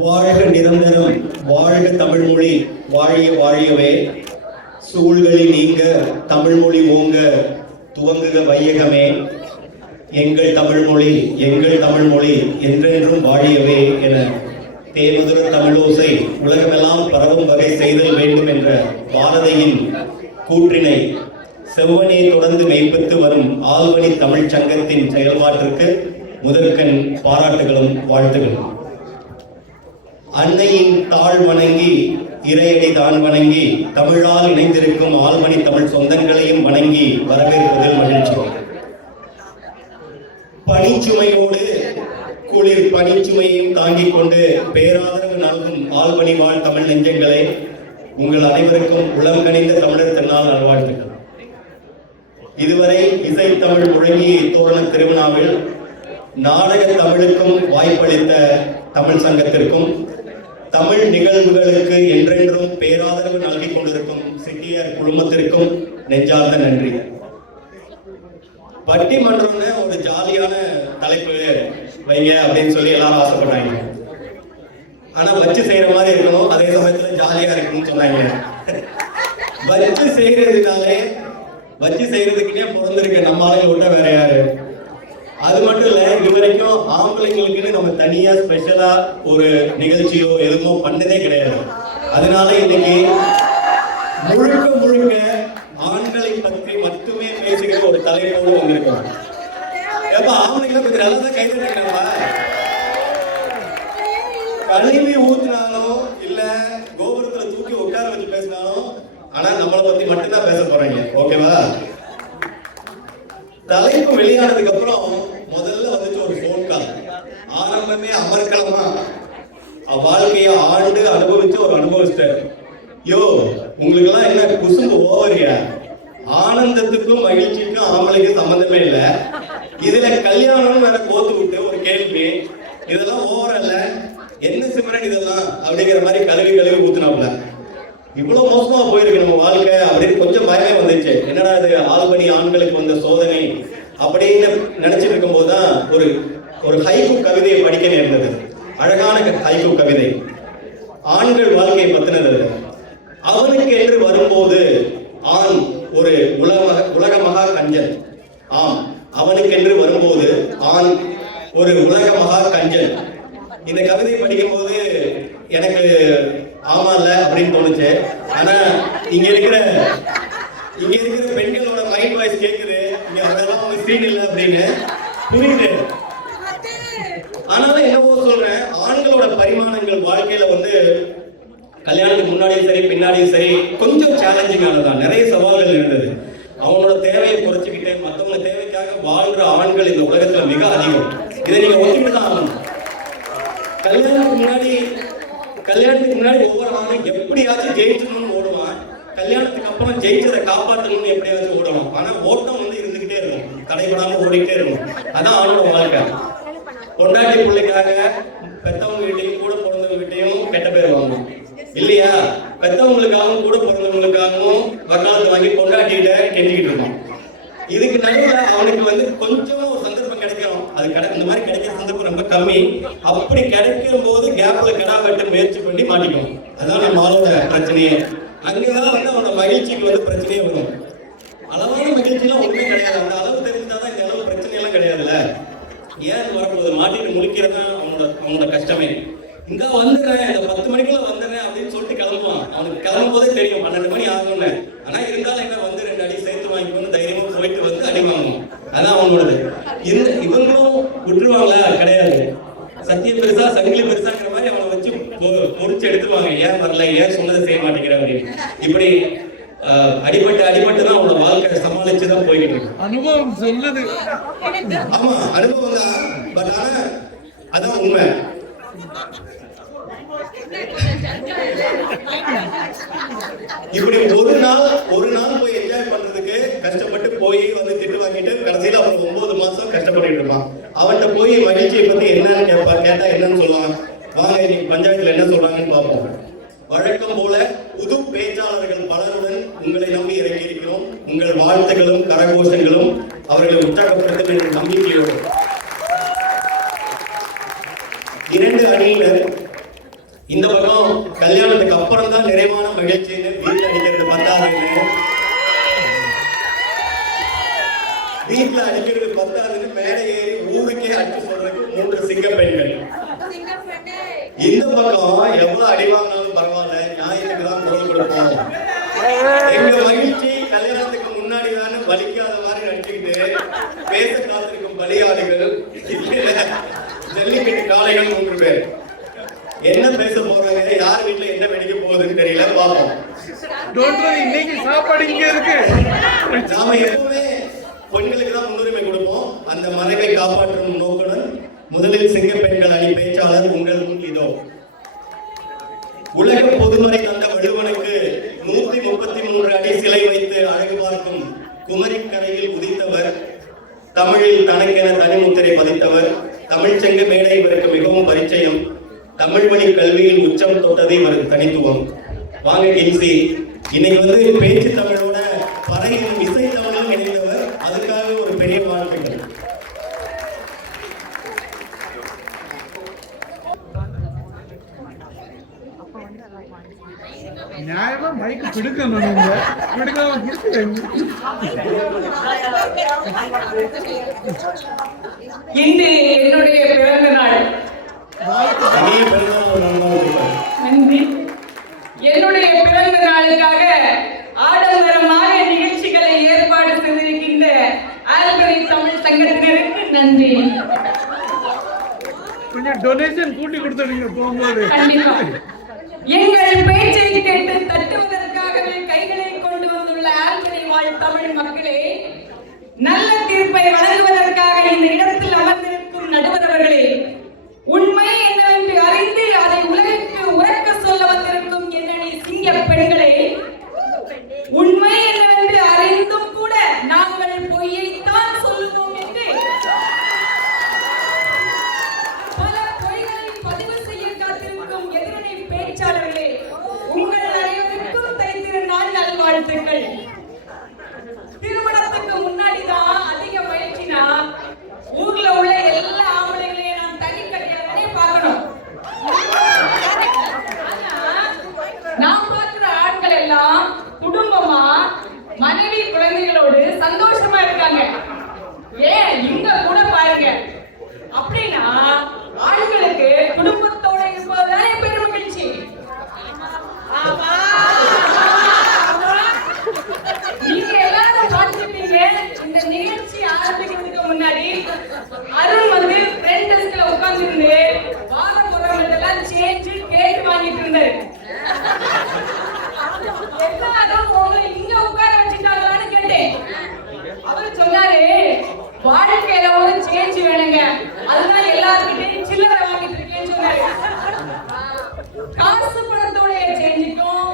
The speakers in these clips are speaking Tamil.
வாழ்க நிரந்தரம், வாழ்க தமிழ்மொழி, வாழிய வாழியவே. சூழ்களில் நீங்க தமிழ்மொழி ஓங்க, துவங்குக வையகமே. எங்கள் தமிழ்மொழி, எங்கள் தமிழ்மொழி என்றென்றும் வாழியவே என தேமதுர தமிழோசை உலகமெல்லாம் பரவும் வகை செய்தல் வேண்டும் என்ற பாரதியின் கூற்றினை செவ்வனே தொடர்ந்து மெய்ப்பித்து வரும் ஆல்வனி தமிழ்ச் சங்கத்தின் செயல்பாட்டிற்கு முதற்கண் பாராட்டுகளும் வாழ்த்துகளும். அன்னையின் தாழ் வணங்கி இறையடி தான் வணங்கி தமிழால் இணைந்திருக்கும் ஆல்மணி தமிழ் சொந்தங்களையும் வணங்கி வரவேற்பதில் மகிழ்ச்சி. பணிச்சுமையோடு குளிர் பணிச்சுமையையும் தாங்கிக் கொண்டு பேராதரவு நல்கும் ஆல்மணி வாழ் தமிழ் நெஞ்சங்களே, உங்கள் அனைவருக்கும் உளம் கனிந்த தமிழர் திருநாள் நல்வாழ்த்துக்கள். இதுவரை இசை தமிழ் முழங்கிய தோரண திருவிழாவில் நாடக தமிழுக்கும் வாய்ப்பளித்த தமிழ் சங்கத்திற்கும் தமிழ் நிகழ்வுகளுக்கு என்றென்றும் பேராதரவு நல்கிக் கொண்டிருக்கும் சிட்டியார் குழுமத்திற்கும் நெஞ்சார்ந்த நன்றி. பட்டிமன்றம்னு ஒரு ஜாலியான தலைப்பு வைங்க அப்படின்னு சொல்லி எல்லாரும் ஆசைப்பட்டாங்க. ஆனா வச்சு செய்யற மாதிரி இருக்கணும், அதே சமயத்துல ஜாலியா இருக்கணும்னு சொன்னாங்க. வச்சு செய்யறதுனாலே வச்சு செய்யறதுக்குன்னே பிறந்திருக்க நம்ம ஆளுங்க விட்டா வேற யாரு? அது மட்டும் இல்ல, இதுவரைக்கும் ஆம்பளைங்களுக்குன்னு நம்ம தனியா ஸ்பெஷலா ஒரு நிகழ்ச்சியோ எதுவோ பண்ணதே கிடையாது. அதனால இன்னைக்கு முழுக்க முழுக்க ஆண்களை பற்றி மட்டுமே பேசுகிற ஒரு தலைப்போடு வந்திருக்கோம். எப்ப ஆம்பளைங்களை பத்தி நல்லா தான் கைதுப்பா, கழிவு ஊத்துனாலும் இல்ல கோபுரத்துல தூக்கி உட்கார வச்சு பேசினாலும், ஆனா நம்மளை பத்தி மட்டும்தான் பேச போறீங்க. ஓகேவா? தலைப்பு வெளியானதுக்கு அப்புறம் முதல்ல வந்துட்டு ஒரு போன் கால். ஆரம்பமே அமர்க்கலமா வாழ்க்கைய ஆண்டு அனுபவிச்சு ஒரு அனுபவிச்சிட்டாரு. யோ, உங்களுக்கு எல்லாம் என்ன குசும்பு ஓவரியா? ஆனந்தத்துக்கும் மகிழ்ச்சிக்கும் ஆம்பளைக்கும் சம்பந்தமே இல்லை. இதுல கல்யாணம் வேற கோத்து விட்டு ஒரு கேள்வி, இதெல்லாம் ஓவர் அல்ல, என்ன சிம்ரன் இதெல்லாம் அப்படிங்கிற மாதிரி கழுவி கழுவி ஊத்துனாப்ல. இவ்வளவு மோசமா போயிருக்கு நம்ம வாழ்க்கை அப்படின்னு கொஞ்சம் பயமே வந்துச்சு. என்னடா இது ஆல்பனி ஆண்களுக்கு வந்த சோதனை அப்படின்னு நினைச்சிட்டு இருக்கும் போதுதான் ஒரு ஹைக்கூ கவிதையை படிக்க நேர்ந்தது. அழகான ஹைக்கூ கவிதை, ஆண்கள் வாழ்க்கையை பத்தினது. அவனுக்கு என்று வரும்போது ஆண் ஒரு உலக மகா கஞ்சன். ஆம், அவனுக்கு என்று வரும்போது ஆண் ஒரு உலக மகா கஞ்சன். இந்த கவிதை படிக்கும் போது எனக்கு ஆமா இல்ல அப்படின்னு தோணுச்சு. ஆனா இங்க இருக்கிற பெண்களோட மைண்ட் வாய்ஸ் கேக்குது, இங்க அதெல்லாம் ஒரு சீன் இல்லை அப்படின்னு புரியுது. ஆனாலும் என்னவோ சொல்றேன், ஆண்களோட பரிமாணங்கள் வாழ்க்கையில வந்து கல்யாணத்துக்கு முன்னாடியும் சரி பின்னாடியும் சரி கொஞ்சம் சேலஞ்சிங்கானதான். நிறைய சவால்கள் இருந்தது. அவனோட தேவையை குறைச்சிக்கிட்டு மற்றவங்க தேவைக்காக வாழ்ற ஆண்கள் இந்த உலகத்துல மிக அதிகம். இதை நீங்க ஒத்துக்கிட்டு தான் ஆகணும். கல்யாணத்துக்கு முன்னாடி ஒவ்வொரு ஆணும் எப்படியாச்சும் ஜெயிச்சணும்னு ஓடுவான். கல்யாணத்துக்கு அப்புறம் ஜெயிச்சதை காப்பாற்றணும்னு எப்படியாச்சும் ஓடணும். ஆனா ஓட்டம் வந்து இருந்துகிட்டே இருக்கும், தடைபடாம ஓடிக்கிட்டே இருக்கும். அதான் ஆணோட வாழ்க்கை. பொண்டாட்டி பிள்ளைக்காக பெத்தவங்க வீட்டையும் கூட பிறந்தவங்க வீட்டையும் கெட்ட பேர் வாங்கணும் இல்லையா? பெத்தவங்களுக்காகவும் கூட பிறந்தவங்களுக்காகவும் வக்காலத்து வாங்கி பொண்டாட்டிகிட்ட கெஞ்சிக்கிட்டு இருக்கோம். இதுக்கு நடுவில் அவனுக்கு வந்து கொஞ்சமா ஒரு சந்தர்ப்பம் கிடைக்கும். அது இந்த மாதிரி கிடைக்கிற சந்தர்ப்பம் ரொம்ப கம்மி. அப்படி கிடைக்கும் போது கேப்ல கடா வெட்ட முயற்சி பண்ணி மாட்டிக்கும். அதான் நம்ம ஆளோட பிரச்சனையே. அங்கதான் வந்து அவனோட மகிழ்ச்சிக்கு வந்து பிரச்சனையே வரும். அளவான மகிழ்ச்சியெல்லாம் ஒண்ணுமே கிடையாது. அந்த அளவு தெரிஞ்சாதான் இந்த அளவு பிரச்சனை எல்லாம் கிடையாதுல்ல. ஏன் வரப்போகுது மாட்டிட்டு முழிக்கிறதா அவனோட கஷ்டமே. இங்க வந்துடுறேன், இந்த 10 மணிக்குள்ள வந்துடுறேன் அப்படின்னு சொல்லிட்டு கிளம்புவான். அவனுக்கு கிளம்பும் போதே தெரியும் 12 மணி ஆகும்னு. ஆனா இருந்தாலும் என்ன வந்து 2 அடி சேர்த்து வாங்கி வந்து தைரியமா போயிட்டு வந்து அடி வாங்குவோம். அதான் அவனோடது. இவங்களும் விட்டுருவாங்களா? கிடையாது. சத்தியம் பெருசா சங்கிலி பெருசாங்கிற மாதிரி அவனை வச்சு பொறிச்சு எடுத்துருவாங்க. ஏன் வரல, ஏன் சொன்னதை செய்ய மாட்டேங்கிற அப்படின்னு. இப்படி அடிபட்டு தான் அவனோட வாழ்க்கை சமாளிச்சுதான் போய்கிட்டு இருக்கு. அனுபவம் சொல்லுது. ஆமா, அனுபவம் தான். பட் ஆனா அதான் உண்மை. இப்படி ஒரு நாள் போய் என்ஜாய் பண்றதுக்கு கஷ்டப்பட்டு போய் வந்து திட்டு வாங்கிட்டு கடைசியில அவன் 9 மாசம் கஷ்டப்பட்டு இருப்பான். அவன்கிட்ட போய் மகிழ்ச்சியை பத்தி என்னன்னு கேட்டா என்னன்னு சொல்லுவான். வாங்க இன்னைக்கு பஞ்சாயத்துல என்ன சொல்றாங்கன்னு பார்ப்போம். வழக்கம் போல புது பேச்சாளர்கள் பலருடன் உங்களை நம்பி இறங்கியிருக்கிறோம். உங்கள் வாழ்த்துக்களும் கரகோஷங்களும் அவர்களை உற்சாகப்படுத்தும் என்ற நம்பிக்கையோடு 2 அணியினர் இந்த பக்கம் கல்யாணத்துக்கு அப்புறம் தான் நிறைவான மகிழ்ச்சின்னு வீட்டில் அடிக்கிறது பத்தாதுன்னு மேடை ஏறி ஊருக்கே அடிச்சு சொல்றதுக்கு 3 சிங்க பெண்கள். இந்த பக்கம் எவ்வளவு அடி வாங்கினாலும் பரவாயில்ல, நியாயத்துக்கு தான் குரல் கொடுப்போம். எங்க மகிழ்ச்சி கல்யாணத்துக்கு முன்னாடி தானே வலிக்காத மாதிரி நடிச்சுக்கிட்டு பேச காத்திருக்கும் பலியாளிகள் ஜல்லிக்கட்டு காளைகள் 3 பேர். என்ன பேச போறாங்க, யார் வீட்டுல என்ன வெடிக்க போகுதுன்னு தெரியல, பார்ப்போம். இன்னைக்கு சாப்பாடு இங்க இருக்கு. நாம எப்பவுமே பெண்களுக்கு தான் முன்னுரிமை கொடுப்போம். அந்த மரபை காப்பாற்றும் நோக்குடன் முதலில் சிங்க பெண்கள் அணி பேச்சாளர் உங்கள் முன் இதோ. உலக பொதுமறை தந்த வள்ளுவனுக்கு 133 அடி சிலை வைத்து அழகு பார்க்கும் குமரிக்கரையில் உதித்தவர், தமிழில் தனக்கென தனிமுத்திரை பதித்தவர், தமிழ் செங்க மேடை இவருக்கு மிகவும் பரிச்சயம், தமிழ் வழி கல்வியில் உச்சம் தொட்டது இவருக்கு தனித்துவம். வாங்க கின்சி, இன்னைக்கு பேச்சு தமிழோட பறையும் இசை தமிழும் இணைந்தவர், அதுக்காக ஒரு பெரிய வாழ்த்துக்கள். நியாயமா மைக்கு பிடிக்கணும், பிடிக்காம இன்று என்னுடைய பிறந்த நாள். நன்றி. என்னுடைய பிறந்த நாளுக்காக ஆடம்பரமாக நிகழ்ச்சிகளை ஏற்பாடு செய்திருக்கின்ற ஆல்பனி தமிழ் சங்கத்தினருக்கு நன்றி. கொஞ்சம் டொனேஷன் கூட்டி கொடுத்துடுங்க போகும்போது. கண்டிப்பா. எங்கள் பேச்சை கேட்டு தட்டுவதற்காகவே கைகளை கொண்டு வந்துள்ள ஆல்பனி வாழ் தமிழ் மக்களே, நல்ல தீர்ப்பை வழங்குவதற்காக இந்த இடத்தில் அமர்ந்திருக்கும் நடுவர் அவர்களே, உண்மை என்னவென்று அறிந்து அதை உலகிற்கு உறக்க சொல்ல வந்திருக்கும் என்னை சிங்க பெண்களே, உண்மை என்னவென்று அறிந்தும் கூட நாங்கள் பொய்யைத்தான் சொல்லுவோம் என்று பல பொய்களை பதிவு செய்ய காத்திருக்கும் எதிரணி பேச்சாளர்களே, உங்கள் அனைவருக்கும் தைத்திருநாள் நல்வாழ்த்துக்கள். திருமணத்துக்கு முன்னாடிதான் அதிக முயற்சினா ஊர்ல உள்ள எல்லா ஆம்பளைங்களையும் நான் தனி கட்டியாலே பார்க்கணும். நான் பார்க்கிற ஆட்கள் எல்லாம் குடும்பமா மனைவி குழந்தைகளோடு சந்தோஷமா இருக்காங்க. ஏன் இங்க கூட பாருங்க, அப்படின்னா ஆண்களுக்கு குடும்பத்தோட இருப்பதுதானே பெருமகிழ்ச்சி. நீங்க எல்லாரும் பார்த்துட்டீங்க, இந்த நிகழ்ச்சி ஆரம்பிக்கிறதுக்கு முன்னாடி அருண் ஃப்ரெண்ட் டெஸ்க்ல உட்கார்ந்துருந்து வார போறவங்களெல்லாம் சேஞ்சு கேட்டு வாங்கிட்டு இருந்தாரு. எல்லாரும் உங்களை இங்க உட்கார வச்சுட்டாங்களான்னு கேட்டேன். அவர் சொன்னாரு, வாழ்க்கையில ஒரு சேஞ்ச் வேணுங்க, அதுதான் எல்லாருக்கிட்டையும் சில்லறை வாங்கிட்டு இருக்கேன்னு சொன்னாரு. காசு பணத்தோடைய சேஞ்சுக்கும்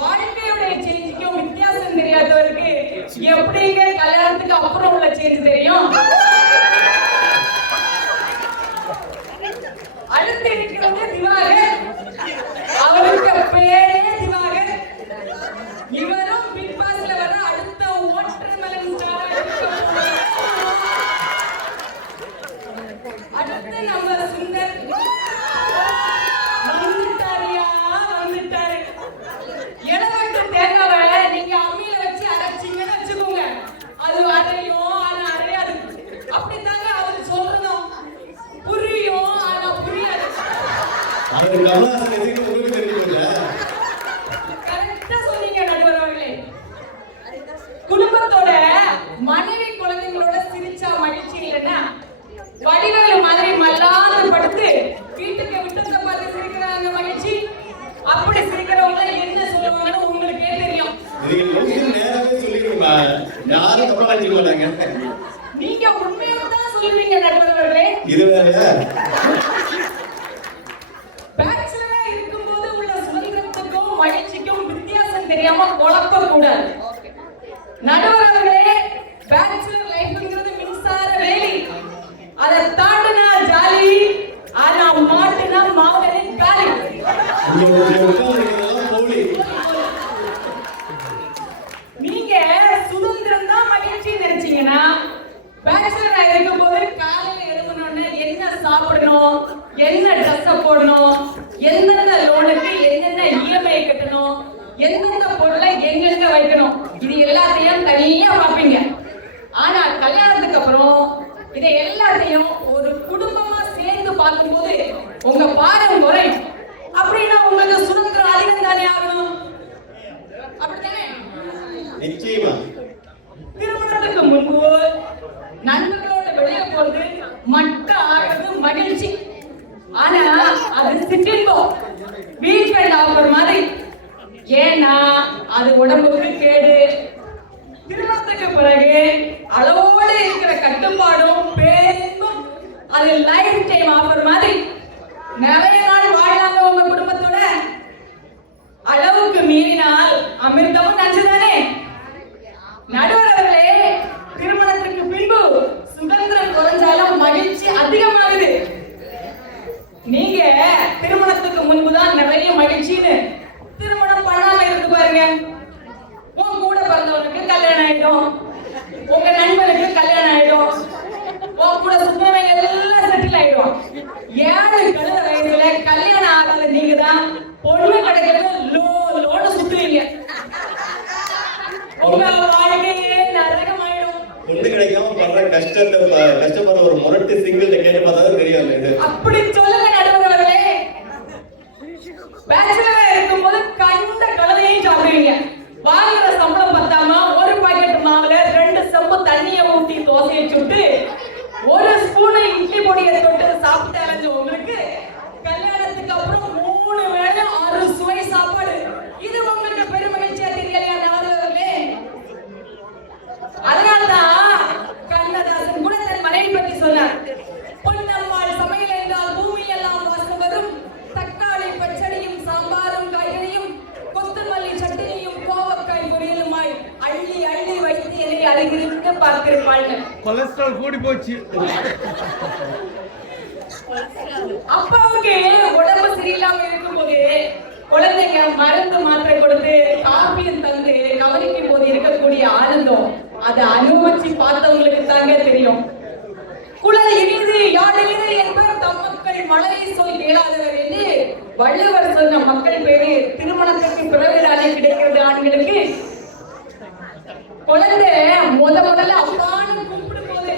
வாழ்க்கையோடைய சேஞ்சுக்கும் வித்தியாசம் தெரியாதவருக்கு எப்படிங்க கல்யாணத்துக்கு அப்புறம் உள்ள சேஞ்ச் தெரியும்? அடுத்து இருக்கிறது திவாகர். அவருக்கு பேரே திவாகர். இவரும் பிக் பாஸ்ல வர அடுத்த வாட்டர்மெலன் ஸ்டாரா இருக்க. அடுத்து நம்ம சுந்தர் வந்துட்டாரு. இளவட்டு தேங்காவை நீங்க அம்மியில வச்சு அரைச்சிங்கன்னு வச்சுக்கோங்க, அது அரையும் ஆனா அரையாது. அப்படித்தாங்க அவரு சொல்லணும், புரியும் ஆனா புரியாது. கரெக்டா சொன்னீங்க நடுவர் அவர்களே. குடும்பத்தோட மனைவி குழந்தைங்களோட சிரிச்சா மகிழ்ச்சி இல்லைன்னா வடிவேலு மாதிரி மல்லாந்து படுத்து வீட்டுக்கு விட்டு பார்த்து சிரிக்கிறாங்க மகிழ்ச்சி. அப்படி சிரிக்கிறவங்க என்ன சொல்லுவாங்கன்னு உங்களுக்கே தெரியும். நீங்க உண்மையாதான் சொல்லுவீங்க நடுவர்களே. பேச்சுலரா இருக்கும்போது உள்ள சுதந்திரத்துக்கும் மகிழ்ச்சிக்கும் வித்தியாசம் தெரியாம குழப்ப கூடாது. நடுவர்களே, பேச்சுலர் லைஃப்ங்கிறது மின்சார வேலி. அதை தாண்டினா ஜாலி, ஆனா மாட்டுனா மாவரின் காலி. கட்டணும், என்ன ட்ரெஸ் போடணும், எந்தெந்த லோனுக்கு என்னென்ன இஎம்ஐ கட்டணும், எந்தெந்த பொருளை எங்கெங்க வைக்கணும், இது எல்லாத்தையும் தனியா பார்ப்பீங்க. ஆனா கல்யாணத்துக்கு அப்புறம் இதை எல்லாத்தையும் ஒரு குடும்பமா சேர்ந்து பார்க்கும்போது உங்க பாரம் குறையும். அப்படின்னா உங்களுக்கு சுதந்திரம் அதிகம் தானே ஆகணும், அப்படித்தானே? நிச்சயமா. திருமணத்துக்கு முன்பு நண்பர்களோட வெளியே போறது மட்ட ஆகிறது மகிழ்ச்சி. ஆனா அது சிற்றின்பம், வீக்கெண்ட் ஆஃபர் மாதிரி. ஏன்னா அது உடம்புக்கு கேடு. திருமணத்துக்கு பிறகு அளவோடு இருக்கிற கட்டுப்பாடும் பேருக்கும் அது லைஃப் டைம் ஆஃபர் மாதிரி. நிறைய நாள் வாழாங்க உங்க குடும்பத்தோட. அளவுக்கு மீறினால் அமிர்தமும் நஞ்சுதானே. நடுவர் அவர்களே, திருமணத்திற்கு பின்பு சுதந்திரம் குறைஞ்சாலும் மகிழ்ச்சி அதிகமாகுது. நீங்க திருமணத்துக்கு முன்புதான் நிறைய மகிழ்ச்சின்னு திருமணம் பண்ணாம இருந்து பாருங்க. உன் கூட பிறந்தவனுக்கு கல்யாணம் ஆயிடும், உங்க நண்பனுக்கு கல்யாணம் ஆயிடும், உன் கூட சுத்தவங்க எல்லாம் செட்டில் ஆயிடும். 7 கழுத வயசுல கல்யாணம் ஆகாத நீங்க தான் பொண்ணு கிடைக்கிறது லோடு சுத்துவீங்க. உங்க வாழ்க்கையே நரகமாயிடும். பொண்ணு கிடைக்காம படுற கஷ்டப்படுற ஒரு முரட்டு சிங்கிள் கேட்டு பார்த்தா தெரியும் இது. அப்படி சொல்லுங்க நடுவர் அவர்களே. பேச்சுலரா இருக்கும்போது கண்ட கழுதையும் சாப்பிடுவீங்க. வாங்குற சம்பளம் பத்தாம ஒரு பாக்கெட் மாவுல 2 செம்பு தண்ணியை ஊத்தி தோசையை சுட்டு 1 ஸ்பூன் இட்லி பொடியை தொட்டு சாப்பிட்டாலும் உங்களுக்கு கல்யாணத்துக்கு அப்புறம் 3 வேளை 6 சுவை சாப்பாடு. இது உங்களுக்கு பெரும் மகிழ்ச்சியா தெரியலையா நடுவர்களே? அதனால்தான் கண்ணதாசன் கூட தன் மனைவி பற்றி சொன்னார். பொன்னம்மாள் சமையல் என்றால் பூமி எல்லாம் வாசம் வரும். தக்காளி பச்சடியும் சாம்பாரும் காய்கறியும் கொத்தமல்லி சட்னியும் கோவக்காய் பொரியலுமாய் அள்ளி அள்ளி வைத்து என்னை அருகிருந்து பார்த்திருப்பாள். கொலஸ்ட்ரால் கூடி போச்சு. அப்பாவுக்கு உடம்பு சரியில்லாம இருக்கும்போது குழந்தைங்க மருந்து மாத்திரை கொடுத்து காப்பியும் தந்து கவனிக்கும் போது இருக்கக்கூடிய ஆனந்தம் அதை அனுபவிச்சு பார்த்தவங்களுக்கு தாங்க தெரியும். குழல் இனிது யாழினிது என்பர் தம் மக்கள் மழலை சொல் கேளாதவர் என்று வள்ளுவர் சொன்ன மக்கள் பேரு திருமணத்துக்கு பிறகுதானே கிடைக்கிறது ஆண்களுக்கு. குழந்தை முதல்ல அப்பான்னு கூப்பிடும் போது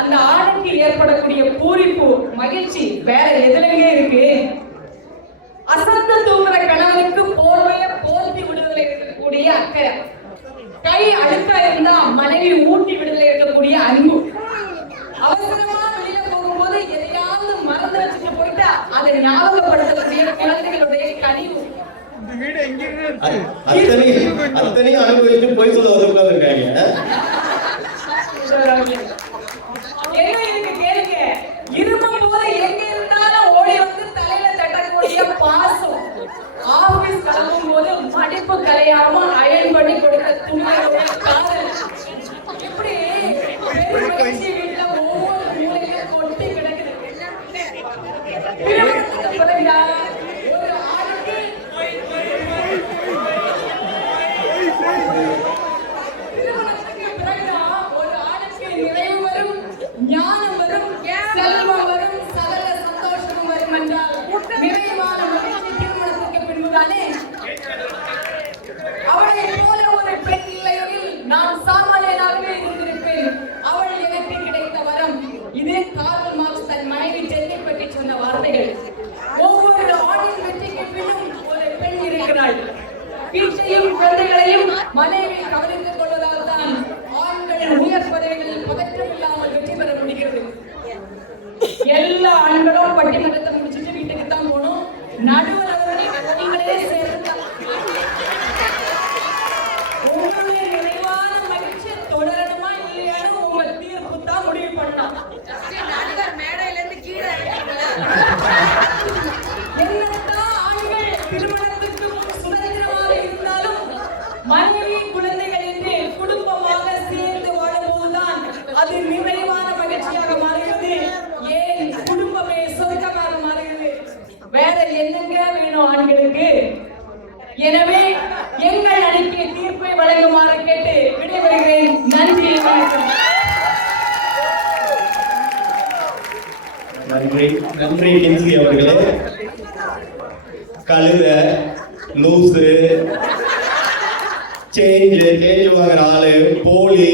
அந்த ஆணுக்கு ஏற்படக்கூடிய பூரிப்பு மகிழ்ச்சி வேற எதுலங்க இருக்கு? அசந்து தூங்குற கணவனுக்கு போர்வைய போர்த்தி விடுதலை இருக்கக்கூடிய அக்கறை, கை அழுக்கா இருந்தா மனைவி ஊட்டி விடுதலை இருக்கக்கூடிய அன்பு, அவசரமா வெளியில போகும்போது எதையாவது மறந்து வச்சுட்டு போயிட்டா அதை ஞாபகப்படுத்தக்கூடிய குழந்தைகளுடைய கனிவு. இந்த வீடு எங்க இருக்கு? அத்தனையும் அனுபவிச்சு போய் சொல்ல உதவுல இருக்காங்க. என்ன இதுக்கு கேளுங்க. இருமும் போது எங்க இருந்தாலும் ஓடி வந்து தலையில தட்டக்கூடிய பாசம், ஆபீஸ் கிளம்பும் போது மடிப்பு கலையாம அயன் பண்ணி கொடுத்த துணியோட காதல், இப்படி வீட்டுல ஒவ்வொரு மூலையிலும் கொட்டி கிடக்குது. திருமணத்துக்கு பிறகு ஒரு ஆணுக்கு நிறைவு வரும், ஞானம் வரும், செல்வம் வரும், சகல சந்தோஷமும் வரும் என்றால் நிறைவான மகிழ்ச்சி திருமணத்துக்கு பின்புதானே. அவளை போல ஒரு பெண் இல்லையெனில் நான் சாமானியனாகவே இருந்திருப்பேன். அவள் எனக்கு கிடைத்த வரம். இது கார்ல் மார்க்ஸ் தன் மனைவி ஜென்னை பற்றி சொன்ன வார்த்தைகள். ஒவ்வொரு ஆணின் வெற்றிக்கு பின்னும் ஒரு பெண் இருக்கிறாள். வீட்டையும் குழந்தைகளையும் மனைவி கவனித்துக் கொள்வதால் தான் ஆண்கள் உயர் பதவிகளில் பதற்றம் இல்லாமல் வெற்றி பெற முடிகிறது. எல்லா ஆண்களும் பட்டிமன்றத்தை முடிச்சுட்டு வீட்டுக்கு தான் போகணும். நடுவர் நீங்களே சேர்ந்து உங்களுடைய நிறைவான மகிழ்ச்சி தொடரணுமா இல்லையானு உங்க தீர்ப்பு தான் முடிவு பண்ணலாம். என்னத்தான் ஆண்கள் திருமணத்துக்கு சுதந்திரமாக இருந்தாலும் மனைவி குழந்தைகள் என்று குடும்பமாக சேர்ந்து வாழும்போதுதான் அது நிறைவான மகிழ்ச்சியாக மாறுகிறது. ஏன் குடும்பமே சொர்க்கமாக மாறுகிறது. வேற என்னங்க வேணும் ஆண்களுக்கு? எனவே எங்கள் அணிக்கு தீர்ப்பை வழங்குமாறு கேட்டு விடைபெறுகிறேன். நன்றி, வணக்கம். நன்றி. நன்றி கின்சி அவர்களே. கழுத, லூசு, சேஞ்ச் வாங்குற ஆளு, போலி,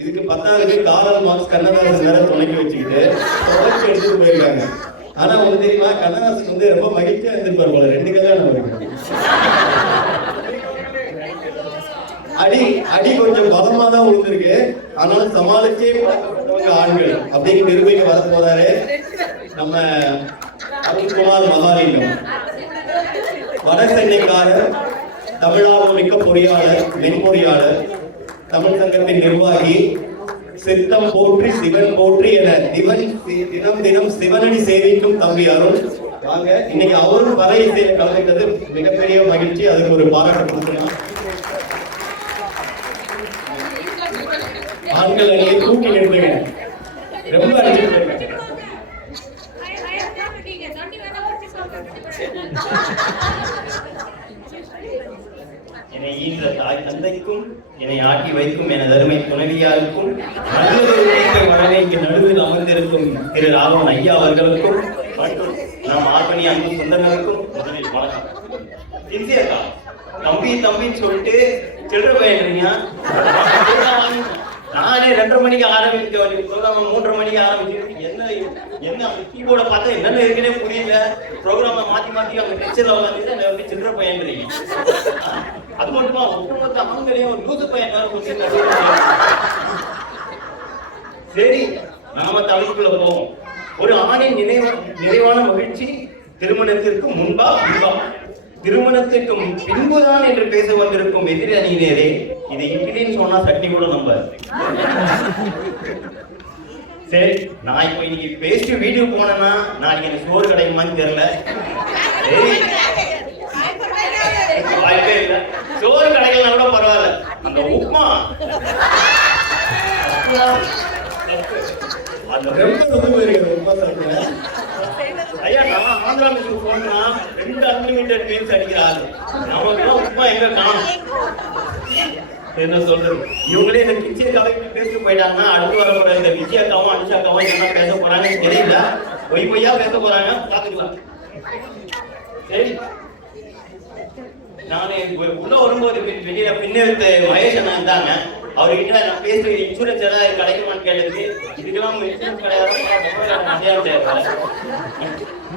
இதுக்கு 10வது காரல் மார்க்ஸ் கண்ணதாசன் வேற துணைக்கு வச்சுக்கிட்டு தொடர்ச்சி எடுத்துட்டு போயிருக்காங்க. ஆனா வந்து தெரியுமா, கண்ணதாசன் வந்து ரொம்ப மகிழ்ச்சியா இருந்திருப்பார் போல. 2 கல்யாணம் இருக்கு. அடி கொஞ்சம் பலமா தான் விழுந்திருக்கு. ஆனாலும் சமாளிச்சே பழக்கப்பட்டவங்க ஆண்கள் அப்படிங்கிற நிரூபிக்க வர போறாரு நம்ம அருண்குமார் மகாலிங்கம். வட சென்னைக்காரர், தமிழார்வம் மிக்க பொறியாளர், மென்பொறியாளர், தமிழ் சங்கத்தின் நிர்வாகி, சித்தம் போற்றி சிவன் போற்றி என தினம் தினம் சிவனடி சேவிக்கும் தம்பி அருண். வாங்க, இன்னைக்கு அவரும் பல இசையில கலந்துக்கிட்டது மிகப்பெரிய மகிழ்ச்சி. அதுக்கு ஒரு பாராட்டு கொடுக்கலாம். ஆண்கள் அணியை தூக்கி நிறுத்துங்க. ரொம்ப அடிச்சுட்டு என்னை ஈன்ற தாய் தந்தைக்கும், என்னை ஆட்டி வைக்கும் எனது அருமை துணைவியாருக்கும், நல்லது வழங்க இங்கு நடுவில் அமர்ந்திருக்கும் திரு ராவன் ஐயா அவர்களுக்கும் மற்றும் நம் ஆர்மணி அன்பு சொந்தங்களுக்கும் முதலில் வணக்கம். இந்தியக்கா தம்பின்னு சொல்லிட்டு சில்லற பையன்றீங்க. நானே 2:30 மணிக்கு ஆரம்பிக்க வேண்டிய ப்ரோக்ராம் 3:30 மணிக்கு ஆரம்பிச்சு என்ன கீபோர்டை பார்த்தா என்னென்ன இருக்குன்னே புரியல. ப்ரோக்ராமை மாத்தி அவங்க டெக்ஸ்டைல வந்து சில்லற பையன்றீங்க. அது மட்டுமா ஒட்டுமொத்த ஆண்களையும் ஒரு லூசு பையன். சரி, நாம தலைப்புக்குள்ள போவோம். ஒரு ஆணின் நிறைவான மகிழ்ச்சி திருமணத்திற்கு முன்பா திருமணத்திற்கு பின்புதான் என்று பேச வந்திருக்கும் எதிரி அணியினரே, இது இட்லின்னு சொன்னா சட்னி கூட நம்ப. சரி, நான் இப்ப இன்னைக்கு பேசிட்டு வீட்டுக்கு போனேன்னா நாளைக்கு எனக்கு சோறு கிடைக்குமான்னு தெரியல. சரி, வாய்ப்பே இல்லை. சோறு கிடைக்கலாம் கூட பரவாயில்ல, அந்த உப்புமா ஐயா, நான் ஆந்திரா மிஷுக்கு போனா 2 அன்லிமிட்டட் மீல்ஸ் அடிக்கிறாரு. நமக்கு உப்புமா எங்க காணும்? என்ன சொல்றது? இவங்களே இந்த கிச்சியக்காவை பேசிட்டு போயிட்டாங்கன்னா அடுத்து வர போற இந்த விஜயக்காவும் அனுஷாக்காவும் என்ன பேச போறாங்கன்னு தெரியல. பொய்யா பேச போறாங்க, பாத்துக்கலாம். சரி, நானே உள்ள வரும்போது வெளியில பின்னெடுத்த மகேஷ் அண்ணா இருந்தாங்க. அவர்கிட்ட நான் பேசுறது இன்சூரன்ஸ் ஏதாவது கிடைக்குமான்னு கேட்டது. இதுக்கெல்லாம் இன்சூரன்ஸ் கிடையாது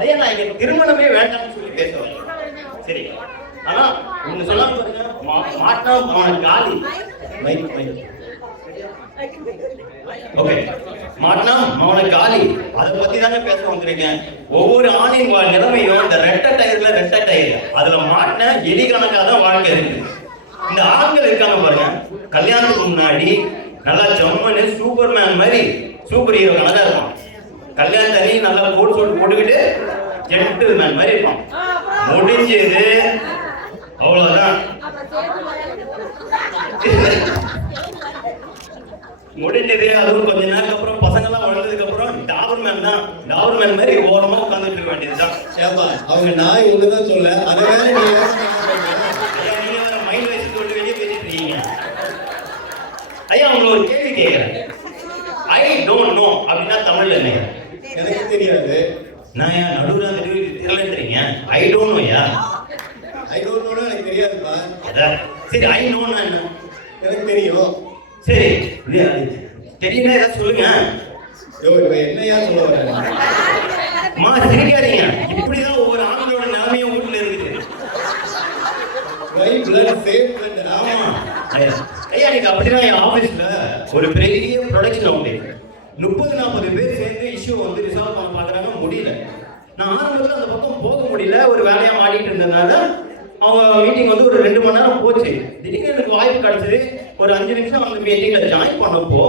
ஐயா, நான் இங்க திருமணமே வேண்டாம்னு சொல்லி பேசுவேன். சரி, ஆனா ஒண்ணு சொல்லாம பாருங்க, மாட்டினா அவன் காலி. ஓகே, மாட்டினா அவனை காலி. அதை பத்தி தானே பேச வந்திருக்கேன். ஒவ்வொரு ஆணின் நிலைமையும் இந்த ரெட்டை டயர் அதுல மாட்டின எலி கணக்காக தான் வாழ்க்கை இருக்கு. இந்த ஆண்கள் இருக்காங்க பாருங்க, கல்யாணத்துக்கு முன்னாடி நல்லா ஜம்மனு சூப்பர்மேன் மாதிரி சூப்பர் ஹீரோ கணக்கா இருப்பான். கல்யாணத்தை அணி நல்லா கோட் சூட் போட்டுக்கிட்டு ஜென்டில்மேன் மாதிரி இருப்பான். முடிஞ்சது அவ்வளவுதான். முடிஞ்சது. அதுவும் கொஞ்ச நேரத்துக்கு அப்புறம் பசங்க எல்லாம் வளர்ந்ததுக்கு அப்புறம் டாபர்மேன் மாதிரி ஓரமா உட்கார்ந்துட்டு இருக்க வேண்டியதுதான். ஏப்பா, அவங்க நான் இவங்கதான் சொல்ல, அதை வேற நீங்க வேற மைண்ட் வயசு சொல்லிட்டு வெளியே பேசிட்டு இருக்கீங்க. ஐயா, அவங்க ஒரு கேள்வி கேட்கிறேன். ஐ டோன்ட் நோ அப்படின்னா தமிழ்ல என்ன? எனக்கு தெரியாது. நான் ஏன் நடுவுல தெரியலன்றீங்க? ஐ டோன்ட் நோயா? ஐ டோன்ட் நோனா எனக்கு தெரியாதுப்பா. சரி, ஐ நோனா என்ன? எனக்கு தெரியும். சரி, தெரியுமா ஏதாவது சொல்லுங்க. என்னையா சொல்ல வர? மா சிரிக்காதீங்க. இப்படிதான் ஒவ்வொரு ஆண்களோட நிலைமையும் வீட்டுல இருக்குது. ஆமா ஐயா, நீங்க அப்படிதான் என் ஆபீஸ்ல ஒரு பெரிய ப்ரொடக்ஷன் உண்டு. 30-40 பேர் சேர்ந்து இஷ்யூ வந்து ரிசால்வ் பண்ண பாக்குறாங்க, முடியல. நான் ஆரம்பத்துல அந்த பக்கம் போக முடியல, ஒரு வேலையா மாட்டிட்டு இருந்ததுனால அவங்க மீட்டிங் வந்து ஒரு 2 மணி நேரம் போச்சு. திடீர்னு எனக்கு வாய்ப்பு கிடைச்சது. ஒரு 5 நிமிஷம் அந்த மீட்டிங்ல ஜாயின் பண்ணப்போ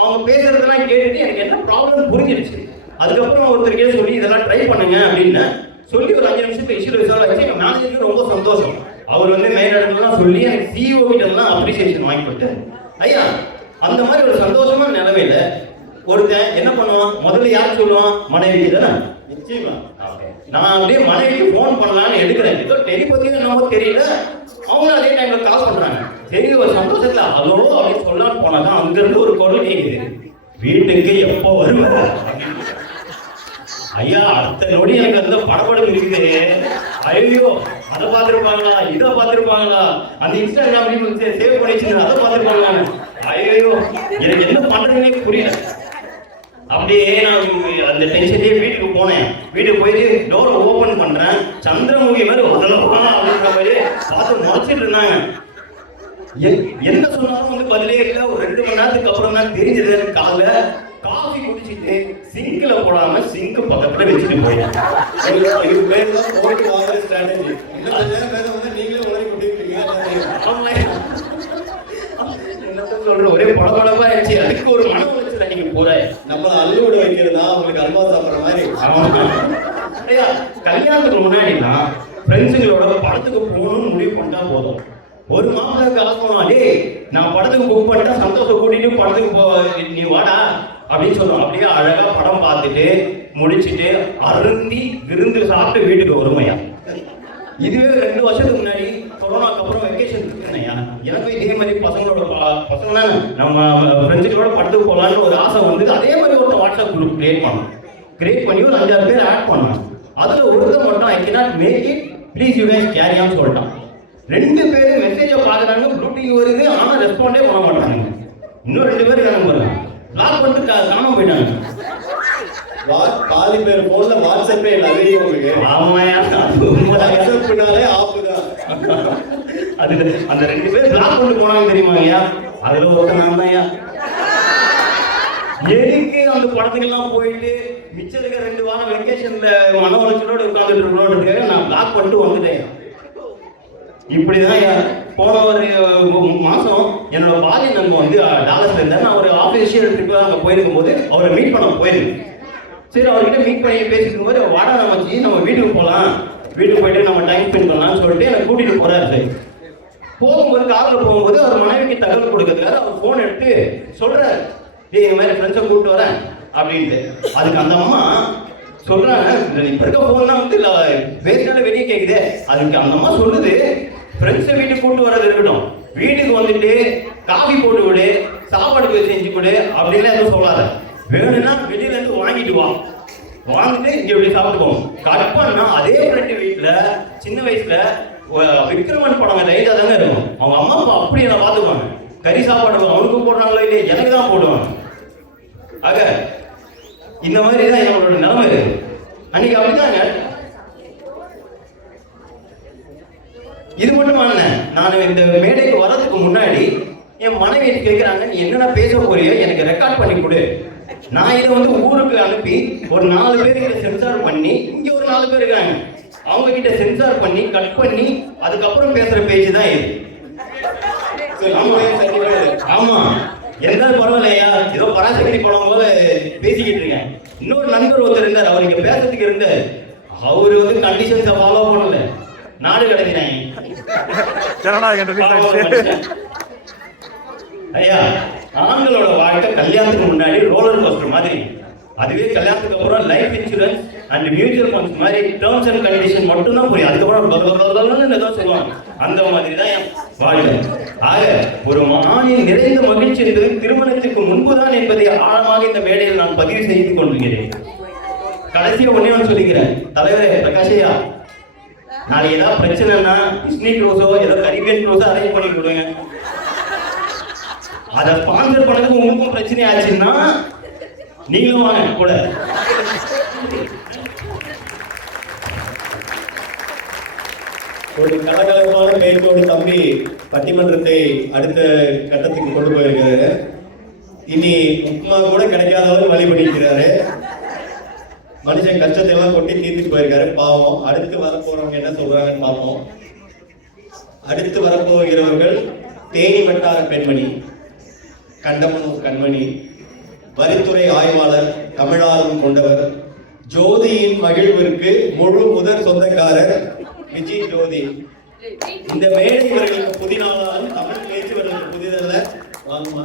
அவங்க பேசுறதெல்லாம் கேட்டுட்டு எனக்கு என்ன ப்ராப்ளம் புரிஞ்சிருச்சு. அதுக்கப்புறம் ஒருத்தருக்கே சொல்லி இதெல்லாம் ட்ரை பண்ணுங்க அப்படின்னு சொல்லி ஒரு 5 நிமிஷத்துக்கு இஷ்யூ ரிசால்வ் ஆச்சு. எங்க மேனேஜருக்கு ரொம்ப சந்தோஷம். அவர் வந்து மேலிடம்லாம் சொல்லி எனக்கு சிஇஓ கிட்ட எல்லாம் அப்ரிசியேஷன் வாங்கி கொடுத்தாரு. ஐயா, அந்த மாதிரி ஒரு சந்தோஷமான நிலைமையில ஒருத்தன் என்ன பண்ணுவான்? முதல்ல யார் சொல்லுவான்? மனைவி தானே. நிச்சயமா நான் அப்படியே மனைவிக்கு போன் பண்ணலான்னு எடுக்கிறேன். ஏதோ டெலிபதியும் என்னமோ தெரியல, அவங்களும் அதே டைம்ல கால் பண்றாங்க. சரி, ஒரு சந்தோஷத்துல ஹலோ அப்படின்னு சொல்லலான்னு போனாதான் அங்க இருந்து ஒரு குரல் கேக்குது, வீட்டுக்கு எப்போ வருவ? ஐயா அடுத்த நொடி எனக்கு அந்த படப்படம் இருக்குது. ஐயோ அதை பார்த்துருப்பாங்களா, இதை பார்த்துருப்பாங்களா, அந்த இன்ஸ்டாகிராம் சேவ் பண்ணி வச்சிருந்தேன் அதை பார்த்துருப்பாங்களா, ஐயோ எனக்கு என்ன பண்றதுன்னே புரியல. அப்படியே நான் அந்த டென்ஷன்லேயே வீட்டுக்கு போனேன். வீட்டுக்கு போயிட்டு டோரை ஓப்பன் பண்றேன், சந்திரமுகி மாதிரி அப்படின்ற மாதிரி பார்த்து முறைச்சிட்டு இருந்தாங்க. என்ன சொன்னாலும் வந்து பதிலே இல்லை. ஒரு 2 மணி நேரத்துக்கு அப்புறம் தான் தெரிஞ்சது. காலைல காஃபி குடிச்சிட்டு சிங்க்ல போடாம சிங்க் பக்கத்துல வச்சுட்டு போயிட்டேன். இது பேர் தான் போயிட்டு வாங்குற ஸ்ட்ராட்டஜி. நீங்களே உலகி கொண்டிருக்கீங்க. சொல்ற ஒரே படபடப்பா ஆயிடுச்சு. அதுக்கு ஒரு மன உளைச்சல நீங்க போற நம்ம அள்ளுவிட வைக்கிறதா உங்களுக்கு அல்வா சாப்பிட்ற மாதிரி. ஐயா கல்யாணத்துக்கு முன்னாடிலாம் ஃப்ரெண்ட்ஸுங்களோட படத்துக்கு போகணும்னு முடிவு பண்ணா போதும். ஒரு மாதத்துக்கு கலக்கணும், டே நான் படத்துக்கு புக் பண்ணிட்டா சந்தோஷம் கூட்டிட்டு படத்துக்கு நீ வாடா அப்படின்னு சொல்லுவோம். அப்படியே அழகா படம் பார்த்துட்டு முடிச்சுட்டு அருந்தி விருந்து சாப்பிட்டு வீட்டுக்கு வருமையா. இதுவே 2 வருஷத்துக்கு முன்னாடி கொரோனாக்கு அப்புறம் வெக்கேஷன் இருக்குங்கய்யா. எனக்கு இதே மாதிரி பசங்களோட நம்ம ஃப்ரெண்ட்ஸுகளோட படத்துக்கு போகலான்னு ஒரு ஆசை வந்து அதே மாதிரி ஒரு வாட்ஸ்அப் குரூப் கிரியேட் பண்ணி ஒரு 5-6 பேர் ஆட் பண்ணான். அதுல ஒருத்தர் மட்டும் I cannot make it please you guys carry on சொல்லிட்டான். 2 பேரும் மெசேஜை பார்க்குறாங்க, ப்ளூடிங் வருது, ஆனால் ரெஸ்பாண்டே பண்ண மாட்டாங்க. இன்னும் 2 பேர் இருக்காங்க பாருங்க, லாக் பண்ணிட்டு காணாம போயிட்டாங்க. பாதி பேர் போன்ல வாட்ஸ்அப்பே இல்லை. அதே உங்களுக்கு ஆமாயா வாட்ஸ்அப்னாலே ஆப்புதான். அது அந்த 2 பேர் பிளாக் பண்ணி போனாங்க தெரியுமா ஐயா? அதுல ஒருத்தர் நான் தான் ஐயா. எதுக்கு அந்த படத்துக்கெல்லாம் போயிட்டு மிச்சம் இருக்க 2 வாரம் வெக்கேஷன்ல மன உளைச்சலோடு உட்காந்துட்டு இருக்கணும்ன்றதுக்காக நான் பிளாக் பண்ணிட்டு வந்துட்டேன். இப்படிதான் போன ஒரு மாசம் என்னோட பாதி நண்பன் வந்து டாலஸ்ல இருந்தார். நான் ஒரு ஆஃபீஷியல் ட்ரிப் அங்கே போயிருக்கும் போது அவரை மீட் பண்ண போயிருந்தேன். சரி அவர்கிட்ட மீட் பண்ணி பேசிக்கும் போது வாடா நம்ம வீட்டுக்கு போகலாம், வீட்டுக்கு போயிட்டு நம்ம டைம் ஸ்பெண்ட் பண்ணலாம்னு சொல்லிட்டு என்னை கூட்டிட்டு போறாரு. சரி போகும்போது காரில் போகும்போது அவர் மனைவிக்கு தகவல் கொடுக்கறதுக்காக அவர் ஃபோன் எடுத்து சொல்றாரு, டேய் இந்த மாதிரி ஃப்ரெண்ட்ஸை கூப்பிட்டு வரேன் அப்படின்ட்டு. அதுக்கு அந்த அம்மா சொல்றாங்க, இப்ப இருக்க ஃபோன்லாம் வந்து வேஸ்டான வெளியே கேட்குது. அதுக்கு அந்த அம்மா சொல்லுது, ஃப்ரெண்ட்ஸை வீட்டுக்கு கூப்பிட்டு வர்றது இருக்கட்டும், வீட்டுக்கு வந்துட்டு காஃபி போட்டு விடு, சாப்பாடு செஞ்சு கொடு அப்படின்லாம் எதுவும் சொல்லாத. வேணும்னா வெளியில இருந்து வாங்கிட்டு வாங்கிட்டு இங்க இப்படி சாப்பிட்டுப்போம். கட் பண்ணா அதே ஃப்ரெண்டு வீட்டுல சின்ன வயசுல விக்ரமன் படம் ரைட்டா தானே இருக்கும். அவங்க அம்மா அப்பா அப்படி என்ன பார்த்துக்குவாங்க. கறி சாப்பாடு அவனுக்கும் போடுறாங்களோ இல்லையே, எனக்கு தான் போடுவாங்க. ஆக இந்த மாதிரி தான் என்னோட நிலைமை இருக்கு. அன்னைக்கு அப்படிதாங்க. இது மட்டும் நான் இந்த மேடைக்கு வர்றதுக்கு முன்னாடி என் மனைவி கேட்கிறாங்க, நீ என்னென்ன பேச போறியோ எனக்கு ரெக்கார்ட் பண்ணி கொடு. நான் இதை வந்து ஊருக்கு அனுப்பி ஒரு 4 பேர்கிட்ட சென்சார் பண்ணி, இங்க ஒரு 4 பேர் இருக்காங்க, அவங்க கிட்ட சென்சார் பண்ணி கட் பண்ணி அதுக்கப்புறம் பேசுற பேச்சு தான் இது. ஆமா இருந்தாலும் பரவாயில்லையா, ஏதோ பராசக்தி படம் போல பேசிக்கிட்டு இருக்கேன். இன்னொரு நண்பர் ஒருத்தர் இருந்தார், அவர் இங்க பேசுறதுக்கு இருந்தார். அவரு வந்து கண்டிஷன்ஸை ஃபாலோ பண்ணல, நாடு கடத்தினாங்க. ஐயா ஆண்களோட வாழ்க்கை கல்யாணத்துக்கு முன்னாடி ரோலர் கோஸ்டர் மாதிரி, அதுவே கல்யாணத்துக்கு அப்புறம் life insurance and mutual funds மாதிரி டேர்ம்ஸ் அண்ட் கண்டிஷன் மட்டும் தான் புரியும். அதுக்கப்புறம் ஏதோ சொல்லுவாங்க. அந்த மாதிரி தான் வாழ்க்கை. ஆக ஒரு ஆணின் நிறைந்த மகிழ்ச்சி என்பது திருமணத்துக்கு முன்புதான் என்பதை ஆழமாக இந்த மேடையில் நான் பதிவு செய்து கொள்கிறேன். கடைசியா ஒண்ணே சொல்லிக்கிறேன், தலைவரே பிரகாஷையா, நாளைக்கு ஏதாவது பிரச்சனைனா டிஸ்னி க்ரூஸோ ஏதோ கரீபியன் க்ரூஸோ அரேஞ்ச் பண்ணி கொடுங்க. அதை ஸ்பான்சர் பண்ணதுக்கு உங்களுக்கும் பிரச்சனை ஆச்சுன்னா நீங்களும் வாங்க கூட. ஒரு கலகலப்பான பேச்சோடு தம்பி பட்டிமன்றத்தை அடுத்த கட்டத்துக்கு கொண்டு போயிருக்கிறாரு. இனி உப்மா கூட கிடைக்காதவர் வழி பண்ணிக்கிறாரு. மனுஷன் கஷ்டத்தை எல்லாம் கொட்டி தீர்த்துட்டு போயிருக்காரு, பாவம். அடுத்து வரப்போறவங்க என்ன சொல்றாங்கன்னு பார்ப்போம். அடுத்து வரப்போகிறவர்கள் தேனி வட்டார பெண்மணி, கண்டமனூர் கண்மணி, வரித்துறை ஆய்வாளர், தமிழார்வம் கொண்டவர், ஜோதியின் மகிழ்விற்கு முழு முதற் சொந்தக்காரர் விஜய் ஜோதி. இந்த மேடை இவர்களுக்கு புதினாலும் தமிழ் பேச்சு இவர்களுக்கு புதிதல்ல. வாங்கம்மா.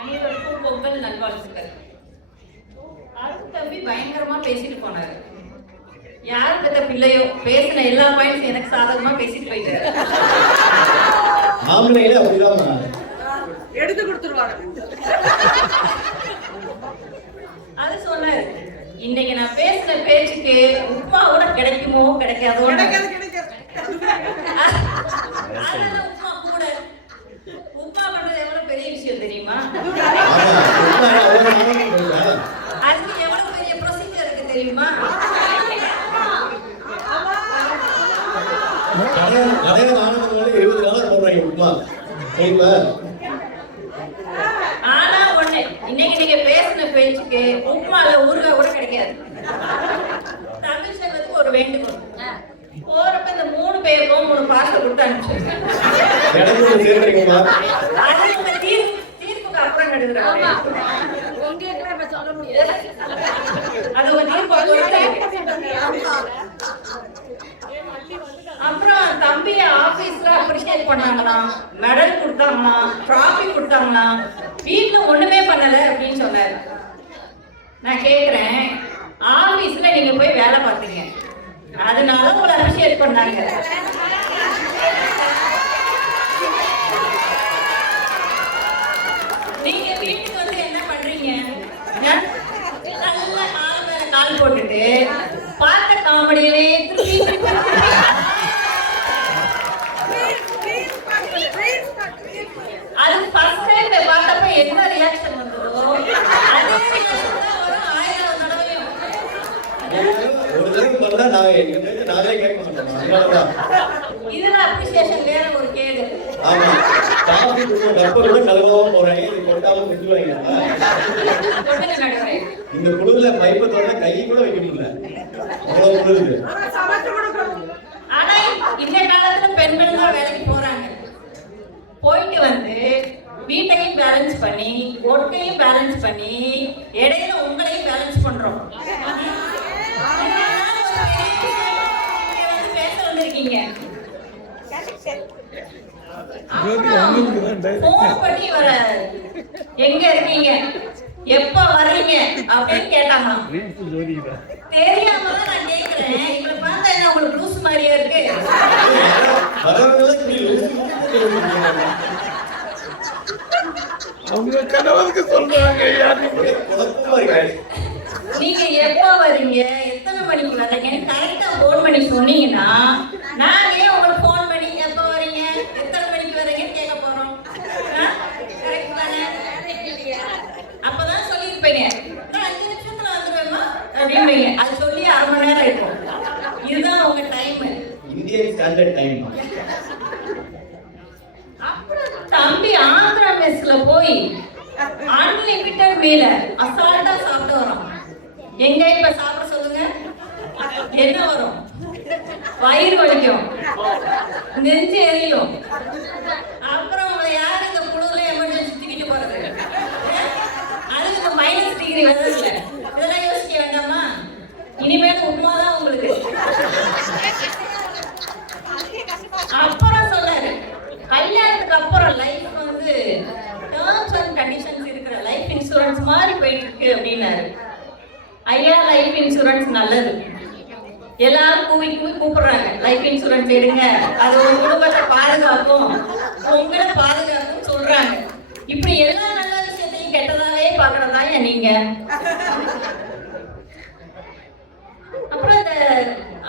அனைவருக்கும் பொங்கல் நல்வாழ்த்துக்கள். அருண் தம்பி பயங்கரமா பேசிட்டு போனாரு. யார் பெத்த பிள்ளையோ பேசின எல்லா பாயிண்ட்ஸ் எனக்கு சாதகமா பேசிட்டு போயிட்டாரு. ஆம்பளைங்களே அப்படிதான் எடுத்து கொடுத்துருவாங்க. அது சொன்னாரு, இன்னைக்கு நான் பேசின பேச்சுக்கு உப்மா கூட கிடைக்குமோ கிடைக்காதோ. கிடைக்காது கிடைக்காது. அதெல்லாம் உப்மா கூட. உப்மா பண்றது எவ்வளவு பெரிய விஷயம் தெரியுமா? அதுக்கு எவ்வளவு பெரிய ப்ரொசீஜர் இருக்கு தெரியுமா? கடையில வாங்கினது 20 நாள் போடுறாங்க உப்மா. ஆனா ஒண்ணு, இன்னைக்கு நீங்க பேசின பேச்சுக்கு உப்மால ஊறுகாய் கூட கிடைக்காது. தமிழ் செல்வத்துக்கு ஒரு வேண்டுகோள், போறப்ப இந்த 3 பேருக்கும் 3 பார்சல் கொடுத்து அனுப்பிச்சிருங்க. அது உங்க தீர்ப்புக்கு அப்புறம் எடுக்கிறாங்க. அது உங்க தீர்ப்பு. அப்புறம் தம்பிய ஆபீஸ்ல அப்ரிஷியேட் பண்ணாங்களாம், மெடல் கொடுத்தாங்களாம், டிராஃபி கொடுத்தாங்களாம். வீட்டுல ஒண்ணுமே பண்ணல அப்படின்னு சொன்னாரு. நான் கேக்குறேன், ஆபீஸ்ல நீங்க போய் வேலை பார்த்தீங்க, அதனால உங்களை அப்ரிஷியேட் பண்ணாங்க. நீங்க வீட்டுக்கு வந்து என்ன பண்றீங்க? நல்ல கால் மேல கால் போட்டுட்டு பார்த்த காமெடியிலே அது ஃபர்ஸ்ட் டைம் பார்த்தப்ப என்ன ரியாக்ஷன் வந்ததோ அதே ரியாக்ஷன் தான் வரும் 1000 தடவையும். ஒரு தடவை பண்ணா நாங்களே கேட்க மாட்டோம். இதுல அப்ரிசியேஷன் வேற ஒரு கேடு. ஆமா, காபி கப்ப கூட கலவாம போறாங்க, இது கொட்டாம விட்டுவாங்க. இந்த குழுல பைப்பை தோட கை கூட வைக்க முடியல, அவ்வளவு குழுது. ஆனா இந்த காலத்துல பெண்கள் தான் வேலைக்கு போறாங்க. போயிட்டு வந்து வீட்டையும் பேலன்ஸ் பண்ணி, ஒர்க்கையும் பேலன்ஸ் பண்ணி, இடையில உங்களையும் பேலன்ஸ் பண்றோம். பேச வந்திருக்கீங்க. போன் பண்ணி வர, எங்க இருக்கீங்க, எப்ப வர்றீங்க அப்படின்னு கேட்டாங்களாம். தெரியாம தான் நான் கேக்குறேன். இவங்களை பார்த்தா என்ன உங்களுக்கு லூஸ் மாதிரியா இருக்கு? அவங்க கணவருக்கு சொல்றாங்க. நீங்க எப்ப வர்றீங்க, எத்தனை மணிக்கு வர்றீங்க கரெக்டா போன் பண்ணி சொன்னீங்கன்னா நானே உங்களுக்கு போன் பண்ணி எப்ப வர்றீங்க, எத்தனை மணிக்கு வர்றீங்கன்னு கேட்க போறோம். கரெக்ட் தானே? அப்பதான் சொல்லிருப்பீங்க, 5 நிமிஷத்துல வந்துருவேமா அப்படின்பீங்க. அது சொல்லி 1/2 மணி நேரம் இருக்கும். இதுதான் உங்க டைம், இந்தியன் ஸ்டாண்டர்ட் டைம். அப்புறம் தம்பி ஆந்திரா மெஸ்ல போய் அன்லிமிட்டட் மீல அசால்ட்டா சாப்பிட்டு வரோம். எங்க இப்ப சாப்பிட சொல்லுங்க, என்ன வரும்? வயிறு வலிக்கும், நெஞ்சு எரியும். அப்புறம் உங்களை யாரு இந்த குழுல எமர்ஜென்சி தூக்கிட்டு போறது? அதுக்கு இந்த -டிகிரி வெதர்ல இதெல்லாம் யோசிக்க வேண்டாமா? இனிமேல் உண்மைதான் உங்களுக்கு. அப்புறம் சொன்னாரு, கல்யாணத்துக்கு அப்புறம் லைஃப் வந்து டேர்ம்ஸ் அண்ட் கண்டிஷன்ஸ் இருக்கிற லைஃப் இன்சூரன்ஸ் மாதிரி போயிட்டு இருக்கு அப்படின்னாரு. ஐயா, லைஃப் இன்சூரன்ஸ் நல்லது, எல்லாரும் கூவி கூப்பிடுறாங்க, லைஃப் இன்சூரன்ஸ் எடுங்க, அது ஒரு குடும்பத்தை பாதுகாக்கும், உங்களை பாதுகாக்கும் சொல்றாங்க. இப்படி எல்லா நல்ல விஷயத்தையும் கெட்டதாவே பாக்குறதாங்க நீங்க. அப்புறம் இந்த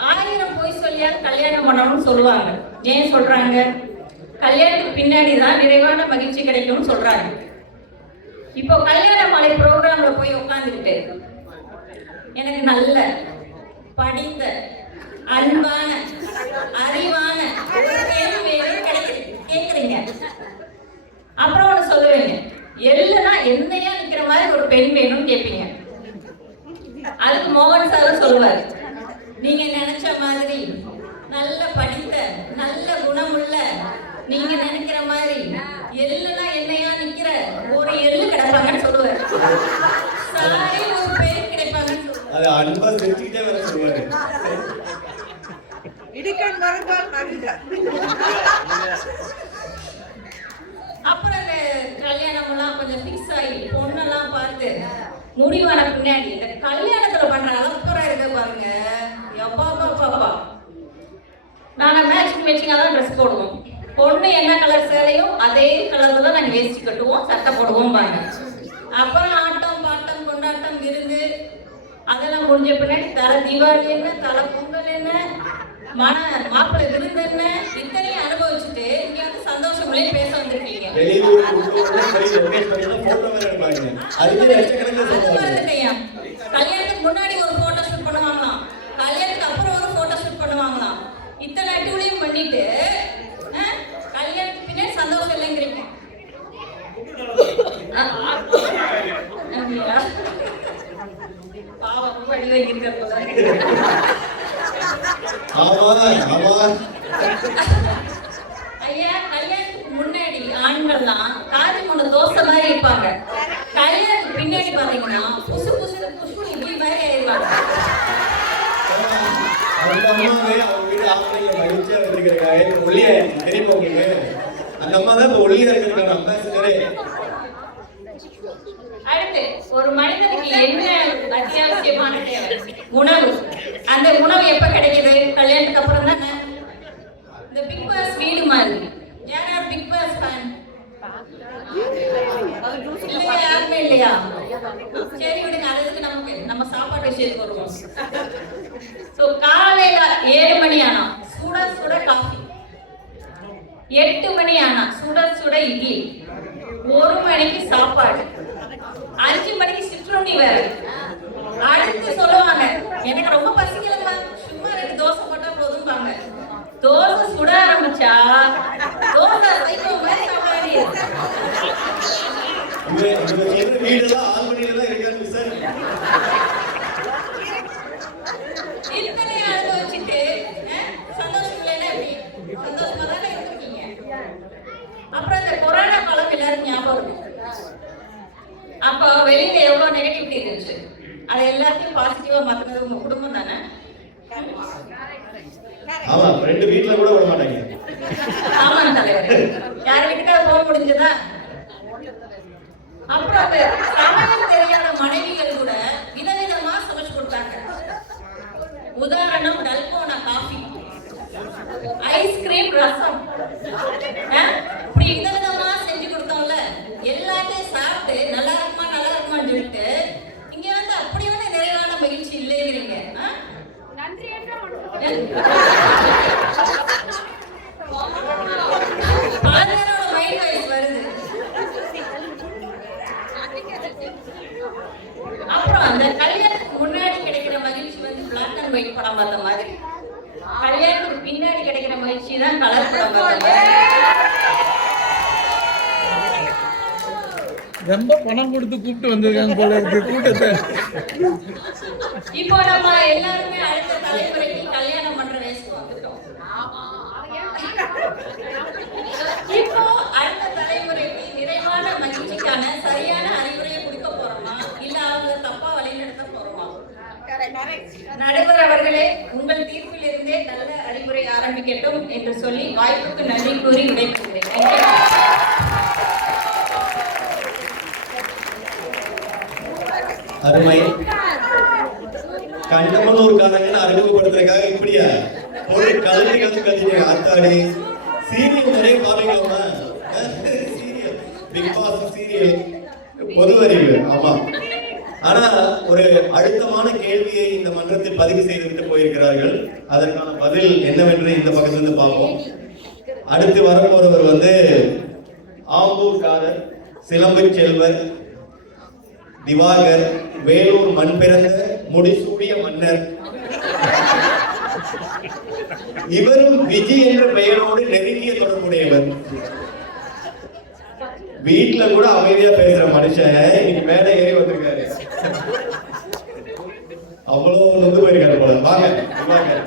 1000 பொய் சொல்லியா கல்யாணம் பண்ணணும்னு சொல்லுவாங்க. ஏன் சொல்றாங்க? கல்யாணத்துக்கு பின்னாடி தான் நிறைவான மகிழ்ச்சி கிடைக்கும்னு சொல்றாங்க. இப்போ கல்யாண மாலை ப்ரோக்ராம்ல போய் உட்காந்துக்கிட்டு எனக்கு நல்ல படித்த அன்பான அறிவான ஒரு கேள்வி கேட்குறீங்க. அப்புறம் ஒன்று சொல்லுவீங்க, எல்லைனா என்னையா நிற்கிற மாதிரி ஒரு பெண் வேணும்னு கேட்பீங்க. அதுக்கு மோகன் சார் சொல்லுவார், நீங்க நினைச்ச மாதிரி நல்ல படித்த நல்ல குணமுள்ள நீங்க நினைக்கிற மாதிரி எல்லுனா என்னையா நிக்கிற ஒரு எள்ளு கிடைப்பாங்கன்னு சொல்லுவார். சாரி, ஒரு பேர் கிடைப்பாங்கன்னு சொல்லுவார். அது அன்பா செஞ்சுக்கிட்டே வர சொல்லுவாரு. இடிக்கன் வரப்பால் நடிகா. அப்புறம் இந்த கல்யாணம் எல்லாம் கொஞ்சம் ஃபிக்ஸ் ஆகி பொண்ணெல்லாம் பார்த்து முடிவான பின்னாடி இந்த கல்யாணத்துல பண்ற அலப்புறம் இருக்க பாருங்க, எப்பா பாப்பா. நாங்க மேட்சிங்காக தான் ட்ரெஸ் போடுவோம். பொண்ணு என்ன கலர் சேலையும் அதே கலர்ல தான் நாங்கள் வேஷ்டி கட்டுவோம், சட்டை போடுவோம் பாங்க. அப்புறம் ஆட்டம் பாட்டம் கொண்டாட்டம் விருந்து அதெல்லாம் முடிஞ்ச பின்னாடி தலை தீபாவளி என்ன, தலை பொங்கல் என்ன, மாப்பிள்ளை விருந்து என்ன, இத்தனையும் அனுபவிச்சுட்டு இங்க வந்து சந்தோஷங்களே பேச வந்திருக்கீங்க. கல்யாணத்துக்கு முன்னாடி ஒரு போட்டோ ஷூட் பண்ணுவாங்களாம், கல்யாணத்துக்கு அப்புறம் ஒரு போட்டோ ஷூட் பண்ணுவாங்களாம். இத்தனை டூலையும் பண்ணிட்டு கல்யாணத்துக்கு பின்னாடி சந்தோஷம் இல்லைங்கிறீங்க. பாவம் வடிவை இருக்கிறது. ஐயா, கல்யாணத்துக்கு முன்னாடி ஆண்கள்லாம் காது கொண்ட தோசை மாதிரி இருப்பாங்க. கல்யாணத்துக்கு பின்னாடி பாத்தீங்கன்னா புசு புசு புசு இப்படி மாதிரி ஆயிடுவாங்க. அடுத்து ஒரு மனிதனுக்கு என்ன அத்தியாவசியமான தேவை? உணவு. அந்த உணவு எப்ப கிடைக்குது? கல்யாணத்துக்கு அப்புறம் தானே. இந்த பிக் பாஸ் வீடு மாதிரி. யார் பிக் பாஸ் ஃபேன்? இல்லையா? யாருமே இல்லையா? சரி விடுங்க, அதுக்கு நமக்கு நம்ம சாப்பாடு விஷயத்துக்கு வருவோம். ஸோ காலையில 7 மணி ஆனா சுட சுட காஃபி, 8 மணி ஆனா சுட சுட இட்லி, 1 மணிக்கு சாப்பாடு, 5 மணிக்கு சிற்றுண்டி வேற. அடுத்து சொல்லுவாங்க, எனக்கு ரொம்ப பசிக்கலமா, சும்மா 2 தோசை போட்டா போதும்பாங்க. தோசை சுட ஆரம்பிச்சா தோசை சைக்கிள் மாதிரி சாப்பாடு. இத்தனை அனுபவிச்சுட்டு சந்தோஷம் இல்லைன்னா எப்படி? சந்தோஷமா தானே இருந்திருக்கீங்க. அப்புறம் இந்த கொரோனா காலம் எல்லாரும் ஞாபகம் இருக்கும். அப்போ வெளியில எவ்வளவு நெகட்டிவிட்டி இருந்துச்சு, அதை எல்லாத்தையும் பாசிட்டிவா மாத்தினது உங்க குடும்பம் தானே. ஆமா, 2 வீட்ல கூட விட மாட்டாங்க. ஆமா தலைவர், யார் வீட்டுக்காவது போக முடிஞ்சதா? அப்புறம் அந்த சமையல் தெரியாத மனைவிகள் கூட விதவிதமா சமைச்சு கொடுத்தாங்க. உதாரணம், டல்கோனா காஃபி, ஐஸ்கிரீம், ரசம், இப்படி விதவிதமா செஞ்சு கொடுத்தோம்ல. எல்லாத்தையும் சாப்பிட்டு நல்லா இருக்குமான்னு சொல்லிட்டு இங்க வந்து அப்படி வந்து நிறைவான மகிழ்ச்சி இல்லைங்கிறீங்க. பாதரோட மைண்ட் வாய்ஸ் வருது. அப்புறம் அந்த கல்யாணத்துக்கு முன்னாடி கிடைக்கிற மகிழ்ச்சி வந்து பிளாக் அண்ட் ஒயிட் படம் பார்த்த மாதிரி, கல்யாணத்துக்கு பின்னாடி கிடைக்கிற மகிழ்ச்சி தான் கலர் படம் பார்த்த மாதிரி. ரொம்ப பணம் கொடுத்து கூப்பிட்டு வந்திருக்காங்க போல இருக்கு கூட்டத்தை. இப்போ நம்ம எல்லாருமே அடுத்த தலைமுறைக்கு கல்யாணம் பண்ற வயசுக்கு வந்துட்டோம். இப்போ அடுத்த தலைமுறைக்கு நிறைவான மகிழ்ச்சிக்கான சரியான அறிவுரையை கொடுக்க போறோமா, இல்ல அவங்க தப்பா வழிநடத்த போறோமா? நடுவர் அவர்களே, உங்கள் தீர்ப்பில் இருந்தே நல்ல அறிவுரை ஆரம்பிக்கட்டும் என்று சொல்லி வாய்ப்புக்கு நன்றி கூறி விடைபெறுகிறேன். அருமை. கண்டமனூர்காரங்கன்னு அறிமுகப்படுத்துறதுக்காக இப்படியா ஒரு கல்வி ஆத்தாடி சீரியல் நிறைய பாருங்களா? சீரியல், பிக் பாஸ் சீரியல், பொதுவறிவு. ஆமா, ஆனா ஒரு அழுத்தமான கேள்வியை இந்த மன்றத்தில் பதிவு செய்துவிட்டு போயிருக்கிறார்கள். அதற்கான பதில் என்னவென்று இந்த பக்கத்திலிருந்து பார்ப்போம். அடுத்து வரப்போறவர் வந்து ஆம்பூர்காரர், சிலம்பு செல்வர், திவாகர், வேலூர் மண் பிறந்த முடிசூடிய மன்னர். இவரும் விஜய் என்ற பெயரோடு நெருங்கிய தொடர்புடையவர். வீட்டுல கூட அமைதியா பேசுற மனுஷன் இன்னைக்கு மேல ஏறி வந்திருக்காரு. அவ்வளவு நொந்து போயிருக்காரு போல. வாங்க திவாகர்.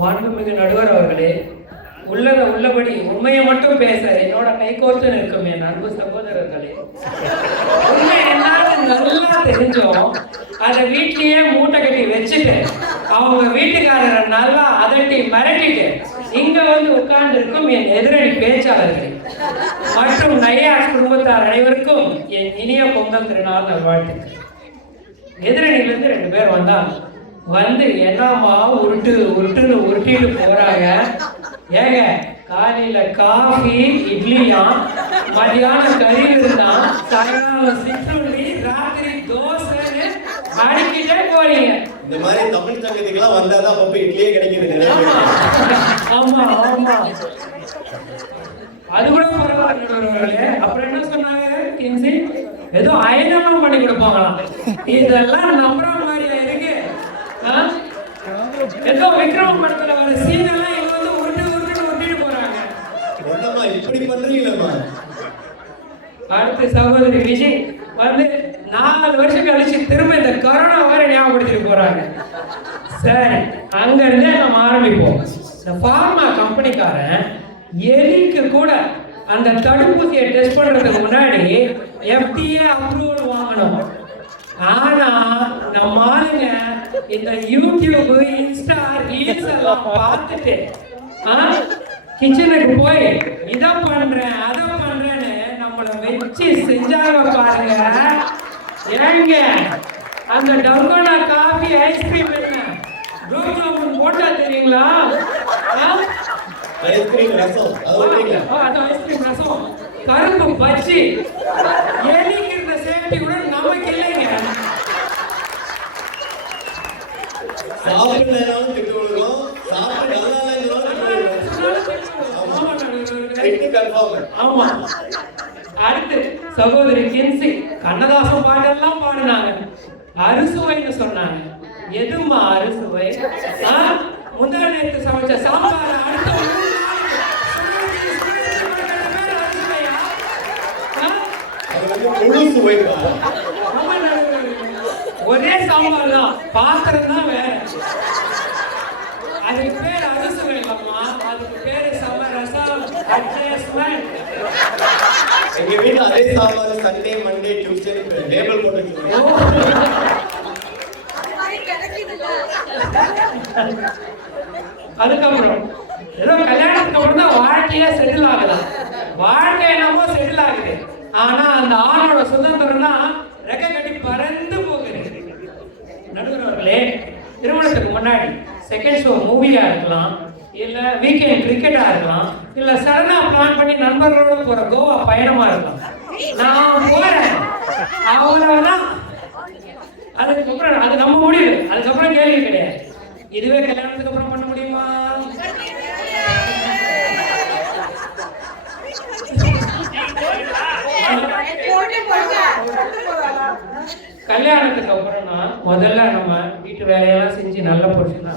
மாண்புமிகு நடுவர் அவர்களே, உள்ளபடி உண்மையை மட்டும் பேச என்னோட கைகோர்த்து நிற்கும் என் அன்பு சகோதரர்களே, உண்மை என்னாலும் நல்லா தெரிஞ்சோம் அதை வீட்லயே மூட்டை கட்டி வச்சுட்டேன். அவங்க வீட்டுக்காரரை நல்லா அதட்டி மிரட்டிட்டு இங்க வந்து உட்கார்ந்து இருக்கும் என் எதிரணி பேச்சாளர்கள் மற்றும் நையார் குடும்பத்தார் அனைவருக்கும் என் இனிய பொங்கல் திருநாள் நல்வாழ்த்துக்கள். எதிரணியில இருந்து 2 பேர் வந்தாங்க. வந்து என்னம்மா உருட்டுன்னு உருட்டிட்டு போறாங்க. ஏங்க காலையில காஃபி இட்லியா, மதியானம் கறி இருந்தான், சாயங்காலம் சிற்றுண்டி, ராத்திரி தோசைன்னு அடிக்கிட்டே போறீங்க. இந்த மாதிரி தமிழ் சங்கத்துக்கெல்லாம் வந்தாதான் அப்பப்ப இட்லியே கிடைக்குது நிறைய பேருக்கு. ஆமா ஆமா, அது கூட பரவாயில்ல. அப்புறம் என்ன சொன்னாங்க கின்சி, ஏதோ அயனெல்லாம் பண்ணி கொடுப்பாங்களாம். இதெல்லாம் நம்புற மாதிரியா இருக்கு? ஏதோ விக்ரம் படத்துல வர சீன் எல்லாம் இவங்க வந்து உருட்டிட்டு போறாங்க. என்னம்மா இப்படி பண்றீங்களா? அடுத்து சகோதரி விஜய் வந்து 4 வருஷம் கழிச்சு திரும்ப இந்த கொரோனா வர ஞாபகப்படுத்திட்டு போறாங்க. சரி, அங்க இருந்தே நம்ம ஆரம்பிப்போம். இந்த பார்மா கம்பெனிக்காரன் எலிக்கு கூட அந்த தடுப்பூசியை டெஸ்ட் பண்றதுக்கு முன்னாடி FDA அப்ரூவல் வாங்கணும். ஆனா நம்ம ஆளுங்க இந்த யூடியூப், இன்ஸ்டா ரீல்ஸ் எல்லாம் பார்த்துட்டு கிச்சனுக்கு போய் இதை பண்றேன் அதை பண்றேன்னு நம்மள வச்சு செஞ்சாங்க பாருங்க. ஏங்க அந்த டர்கோனா காஃபி ஐஸ்கிரீம் என்ன குலோப்ஜாமுன் போட்டா தெரியுங்களா? ஐஸ்கிரீம் ரசம், அது ஐஸ்கிரீம் ரசம், கரும்பு பச்சி, எலிக்கு இருந்த சேஃப்டி கூட நமக்கு இல்லைங்க. சாப்பிட்டாலும் திட்டு விடுறோம், சாப்பிட்டு நல்லா ஆமா. அடுத்து சகோதரி கின்சி கண்ணதாசன் பாட்டெல்லாம் பாடினாங்க. அறுசுவைன்னு சொன்னாங்க. எதுமா அறுசுவை? முந்தா நேற்று சமைச்ச சாம்பார் அடுத்த ஒரே சாம்பார் தான், பாத்திரம் தான் வேற. அதுக்கு பேர் அறுசுவை இல்லம்மா, அதுக்கு பேரு சமரசம், அட்ஜஸ்ட்மெண்ட். எங்க வீட்டுல அதே sambar Sunday Monday Tuesday label போட்டு வச்சிருக்கோம். அதுக்கப்புறம் ஏதோ கல்யாணத்துக்கு அப்புறம் தான் வாழ்க்கையில செட்டில் ஆகலாம். வாழ்க்கை என்னமோ செட்டில் ஆகுது. ஆனா அந்த ஆணோட சுதந்திரம்னா ரெக்கை கட்டி பறந்து போகுது. நடுவர்களே, திருமணத்துக்கு முன்னாடி செகண்ட் ஷோ மூவியா இருக்கலாம், இல்ல வீக்கெண்ட் கிரிக்கெட்டா இருக்கலாம், இல்ல சடனா பிளான் பண்ணி நண்பர்களோட போற கோவா பயணமா இருக்கலாம். நான் போறேன் அவ்வளவுதான். அதுக்கப்புறம் அது நம்ம முடிவு. அதுக்கப்புறம் கேள்வி கிடையாது. இதுவே கல்யாணத்துக்கு அப்புறம் பண்ண முடியுமா? கல்யாணத்துக்கு அப்புறம்னா முதல்ல நம்ம வீட்டு வேலையெல்லாம் செஞ்சு நல்ல பொருட்னா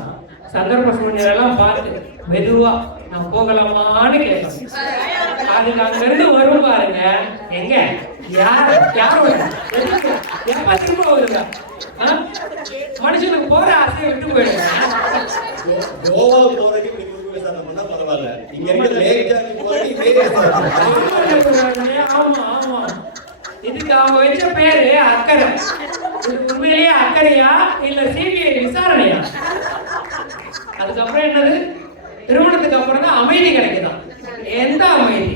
சந்தர்ப்ப சூழ்நிலையெல்லாம் பார்த்து மெதுவா நான் போகலாமான்னு கேட்பேன். அதுக்கு அங்க இருந்து வரும் பாருங்க, எங்க யார் எப்ப திரும்ப வருங்க மனுஷனுக்கு போற ஆசையை விட்டு போயிடுங்க. கோவா போறதுக்கு இப்படி குறுக்கு விசாரணை பண்ணா பரவாயில்ல, இங்க இருக்கிற லேக் ஜாக்கி போறதுக்கு ஆமா ஆமா, இதுக்கு அவங்க வச்ச பேரு அக்கறை. இது உண்மையிலேயே அக்கறையா இல்ல சிபிஐ விசாரணையா? அதுக்கப்புறம் என்னது, திருமணத்துக்கு அப்புறம் தான் அமைதி கிடைக்குதான். எந்த அமைதி?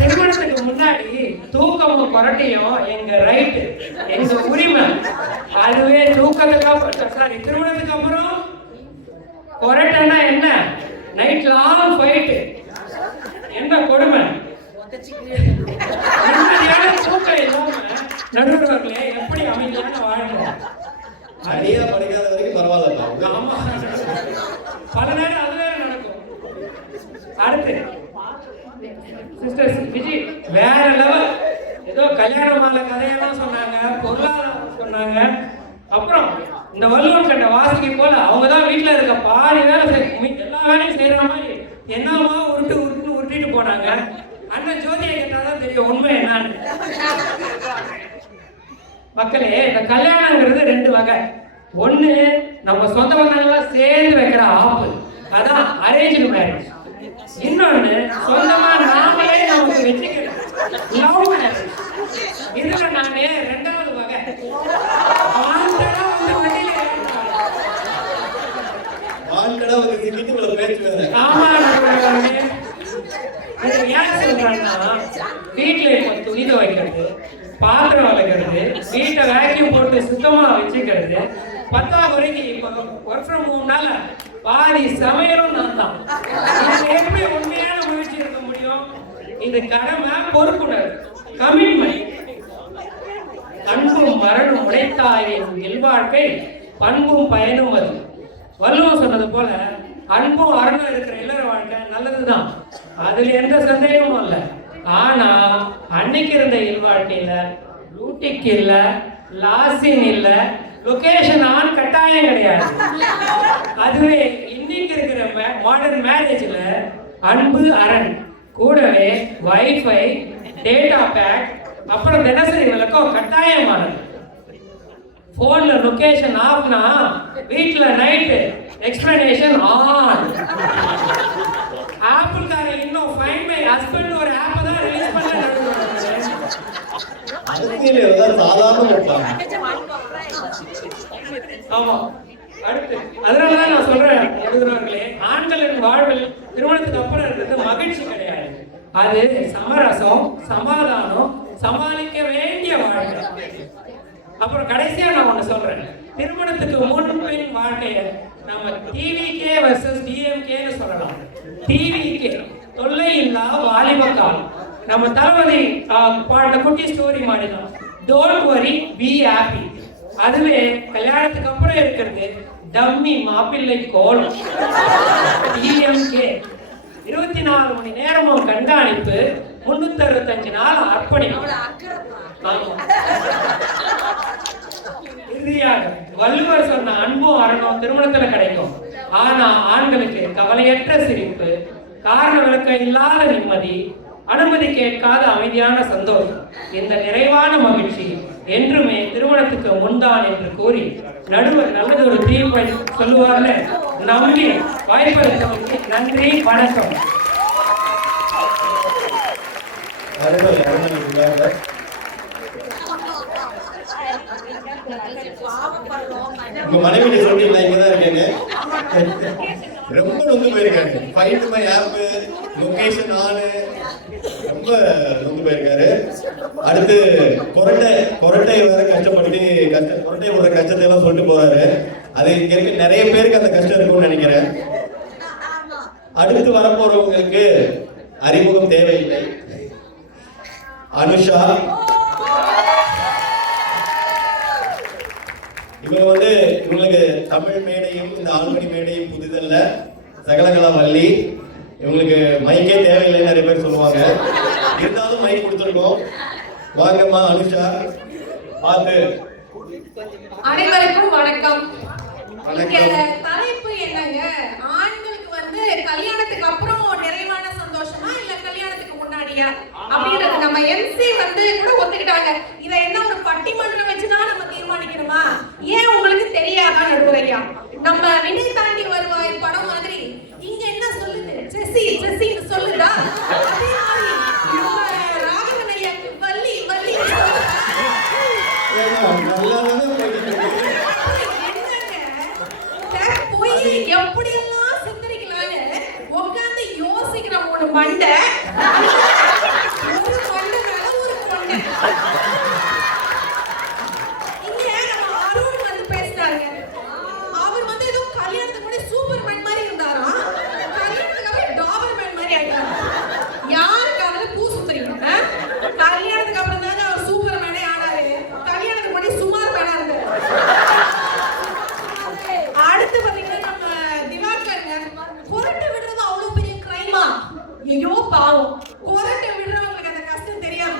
திருமணத்துக்கு முன்னாடி தூக்கமும் கொரட்டையும் எங்க ரைட்டு, எங்க உரிமை. அதுவே தூக்கத்துக்கு அப்புறம் சாரி திருமணத்துக்கு அப்புறம் கொரட்டைன்னா என்ன? Night long fight. என்ன கொடுமை! தூக்கம் இல்லாம நடுவர்களே எப்படி அமைதியான வாழ்க்கை? அடியா படிக்காத வரைக்கும் பரவாயில்ல. ஆமா, பல நேரம் அது வேற நடக்கும். அடுத்து சிஸ்டர் விஜய் வேற லெவல். ஏதோ கல்யாண மாலை கதையெல்லாம் சொன்னாங்க, பொருளாதாரம் சொன்னாங்க. அப்புறம் இந்த வள்ளுவன் கண்ட வாசிக்கு போல அவங்க தான் வீட்டுல இருக்க பாதி வேலை எல்லா வேலையும் செய்யற மாதிரி என்னமா உருட்டிட்டு போனாங்க. அண்ணன் ஜோதியை கேட்டாதான் தெரியும் உண்மை என்னன்னு. மக்களே, இந்த கல்யாணங்கிறது 2 வகை. ஒண்ணு நம்ம சொந்த பந்தங்கள்லாம் சேர்ந்து வைக்கிற ஆப்பு, அதான் அரேஞ்ச் மேரேஜ். இன்னொன்னு சொந்தமா நாமளே நமக்கு வச்சுக்கிறோம், லவ் மேரேஜ். இதுல நானே 2வது வகை. வந்து வண்டியில இடம் வந்து சிக்கிட்டு உங்களை பேச்சு வேற. ஆமா நடுவர்களே. இது ஏன் சொல்றாங்கன்னா வீட்டுல இப்ப துணி துவைக்கிறது, பாத்திரம் வளர்க்கறது, வீட்டை வேக்யூம் போட்டு சுத்தமா வச்சுக்கிறது, 10ஆம் வரைக்கும் இப்போ ஒர்க் ஃப்ரம் ஹோம்னால பாதி சமையலும் நான் தான். இது எப்படி உண்மையான முயற்சி இருக்க முடியும்? இது கடமை, பொறுப்புணர்வு, கமிட்மெண்ட். அன்பும் மரணும் உடைத்தாயின் இல்வாழ்க்கை பண்பும் பயனும் அது. வள்ளுவம் சொன்னது போல அன்பும் அறனும் இருக்கிற இல்லற வாழ்க்கை நல்லதுதான், அதுல எந்த சந்தேகமும் இல்லை. ஆனா அன்னைக்கு இருந்த இல்வாழ்க்கையில லூட்டிக் இல்ல, லாசின் இல்ல, லொகேஷன் ஆன் கட்டாயம் கிடையாது. அதுவே இன்னைக்கு இருக்கிற மாடர்ன் மேரேஜ்ல அன்பு அரண் கூடவே வைஃபை, டேட்டா பேக், அப்புறம் தினசரி விளக்கம் கட்டாயமானது. போன்ல லொகேஷன் ஆஃப்னா வீட்ல நைட் எக்ஸ்பிளனேஷன் ஆன். ஆப்பிள் கார இன்னும் ஃபைண்ட் மை ஹஸ்பண்ட் ஒரு ஆப் தான் ரிலீஸ் பண்ணல. அரசியல் ஏதாவது சாதாரண இருப்பாங்க. ஆமா. அடுத்து அதனாலதான் நான் சொல்றேன் எழுதுறவர்களே, ஆண்களின் வாழ்வில் திருமணத்துக்கு அப்புறம் இருக்கிறது மகிழ்ச்சி கிடையாது, அது சமரசம், சமாதானம், சமாளிக்க வேண்டிய வாழ்க்கை. அப்புறம் கடைசியா நான் ஒண்ணு சொல்றேன், திருமணத்துக்கு முன்பின் வாழ்க்கைய நம்ம டிவிகே வர்சஸ் டிஎம்கேன்னு சொல்லலாம். டிவிகே தொல்லை இல்லா வாலிப காலம், நம்ம தளபதி பாட்ட குட்டி ஸ்டோரி மாதிரி தான், டோன்ட் வரி பி ஹாப்பி. அதுவே கல்யாணத்துக்கு அப்புறம் இருக்கிறது டம்மி மாப்பிள்ளை கோலம். டிஎம்கே 24 மணி நேரமும் கண்காணிப்பு, 365 நாள் அர்ப்பணிப்பு. இறுதியாக வள்ளுவர் சொன்ன அன்பும் அறனும் திருமணத்துல கிடைக்கும். ஆனா ஆண்களுக்கு கவலையற்ற சிரிப்பு, காரண விளக்கம் இல்லாத நிம்மதி, அனுமதி கேட்காத அமைதியான சந்தோஷம், இந்த நிறைவான மகிழ்ச்சி என்றுமே திருமணத்துக்கு முன்தான் என்று கூறி நடுவர் நல்லது ஒரு தீர்ப்பை சொல்லுவார்னு நம்பி வாய்ப்பளித்தவருக்கு நன்றி, வணக்கம். உங்க மனைவி சொல்றீங்களா? இங்கதான் இருக்கேன்னு ரொம்ப நொந்து போயிருக்காரு. ஃபைண்ட் மை ஆப், லொகேஷன் ஆனு, ரொம்ப நொந்து போயிருக்காரு. அடுத்து கொரட்டை வேற கஷ்டப்பட்டு கொரட்டை விடுற கஷ்டத்தை எல்லாம் சொல்லிட்டு போறாரு. அது இங்க இருக்க நிறைய பேருக்கு அந்த கஷ்டம் இருக்கும்னு நினைக்கிறேன். அடுத்து வரப்போறவங்களுக்கு அறிமுகம் தேவையில்லை. அனுஷா இவங்க இவங்களுக்கு தமிழ் மேடையும் இந்த ஆண்மணி மேடையும் புதிதல்ல, சகலகலா வள்ளி. இவங்களுக்கு மைக்கே தேவையில்லைன்னு நிறைய பேர் சொல்லுவாங்க, இருந்தாலும் மைக் கொடுத்துருக்கோம். வாங்கம்மா அனுஷா. பார்த்து அனைவருக்கும் வணக்கம். வணக்கம். தலைப்பு என்னங்க? ஆண்களுக்கு கல்யாணத்துக்கு அப்புறம் நிறைவான சந்தோஷமா இல்ல கல்யாணத்துக்கு முன்னாடியா அப்படின்றது நம்ம எம்சி கூட ஒத்துக்கிட்டாங்க. இதை என்ன ஒரு பட்டிமன்றம் வச்சுதான் நம்ம தீர்மானிக்கணுமா? ஏன் உங்களுக்கு தெரியாதா நடுவரையா? நம்ம வினை தாண்டி வருவாய் படம் மாதிரி இங்க என்ன சொல்லுது? செசி செசின்னு சொல்லுதா? அதே மாதிரி நம்ம ராகவன் ஐயா வள்ளி வள்ளி எப்படி எல்லாம் சித்தரிக்கலாம்னு உட்கார்ந்து யோசிக்கிற ஒரு மண்டை, ஒரு மண்டை மேல ஒரு பொண்ணு. இங்க நம்ம அருண் பேசினாருங்க. அவர் ஏதோ கல்யாணத்துக்கு முன்னாடி சூப்பர் மேன் மாதிரி இருந்தாராம், கல்யாணத்துக்கு அப்புறம் டாபர் மேன் மாதிரி ஆயிட்டாரு. யாருக்கு அதுல பூ சுத்துறீங்க? கல்யாணத்துக்கு அப்புறம் தாங்க அவர் சூப்பர் மேனே ஆனாரு, கல்யாணத்துக்கு முன்னாடி சுமார் மேனா இருந்தாரு. அடுத்து பாத்தீங்கன்னா நம்ம திவாகருங்க, கொரட்டை விடுறது அவ்வளவு பெரிய கிரைமா? ஐயோ பாவம், கொரட்டை விடுறவங்களுக்கு அந்த கஷ்டம் தெரியாது.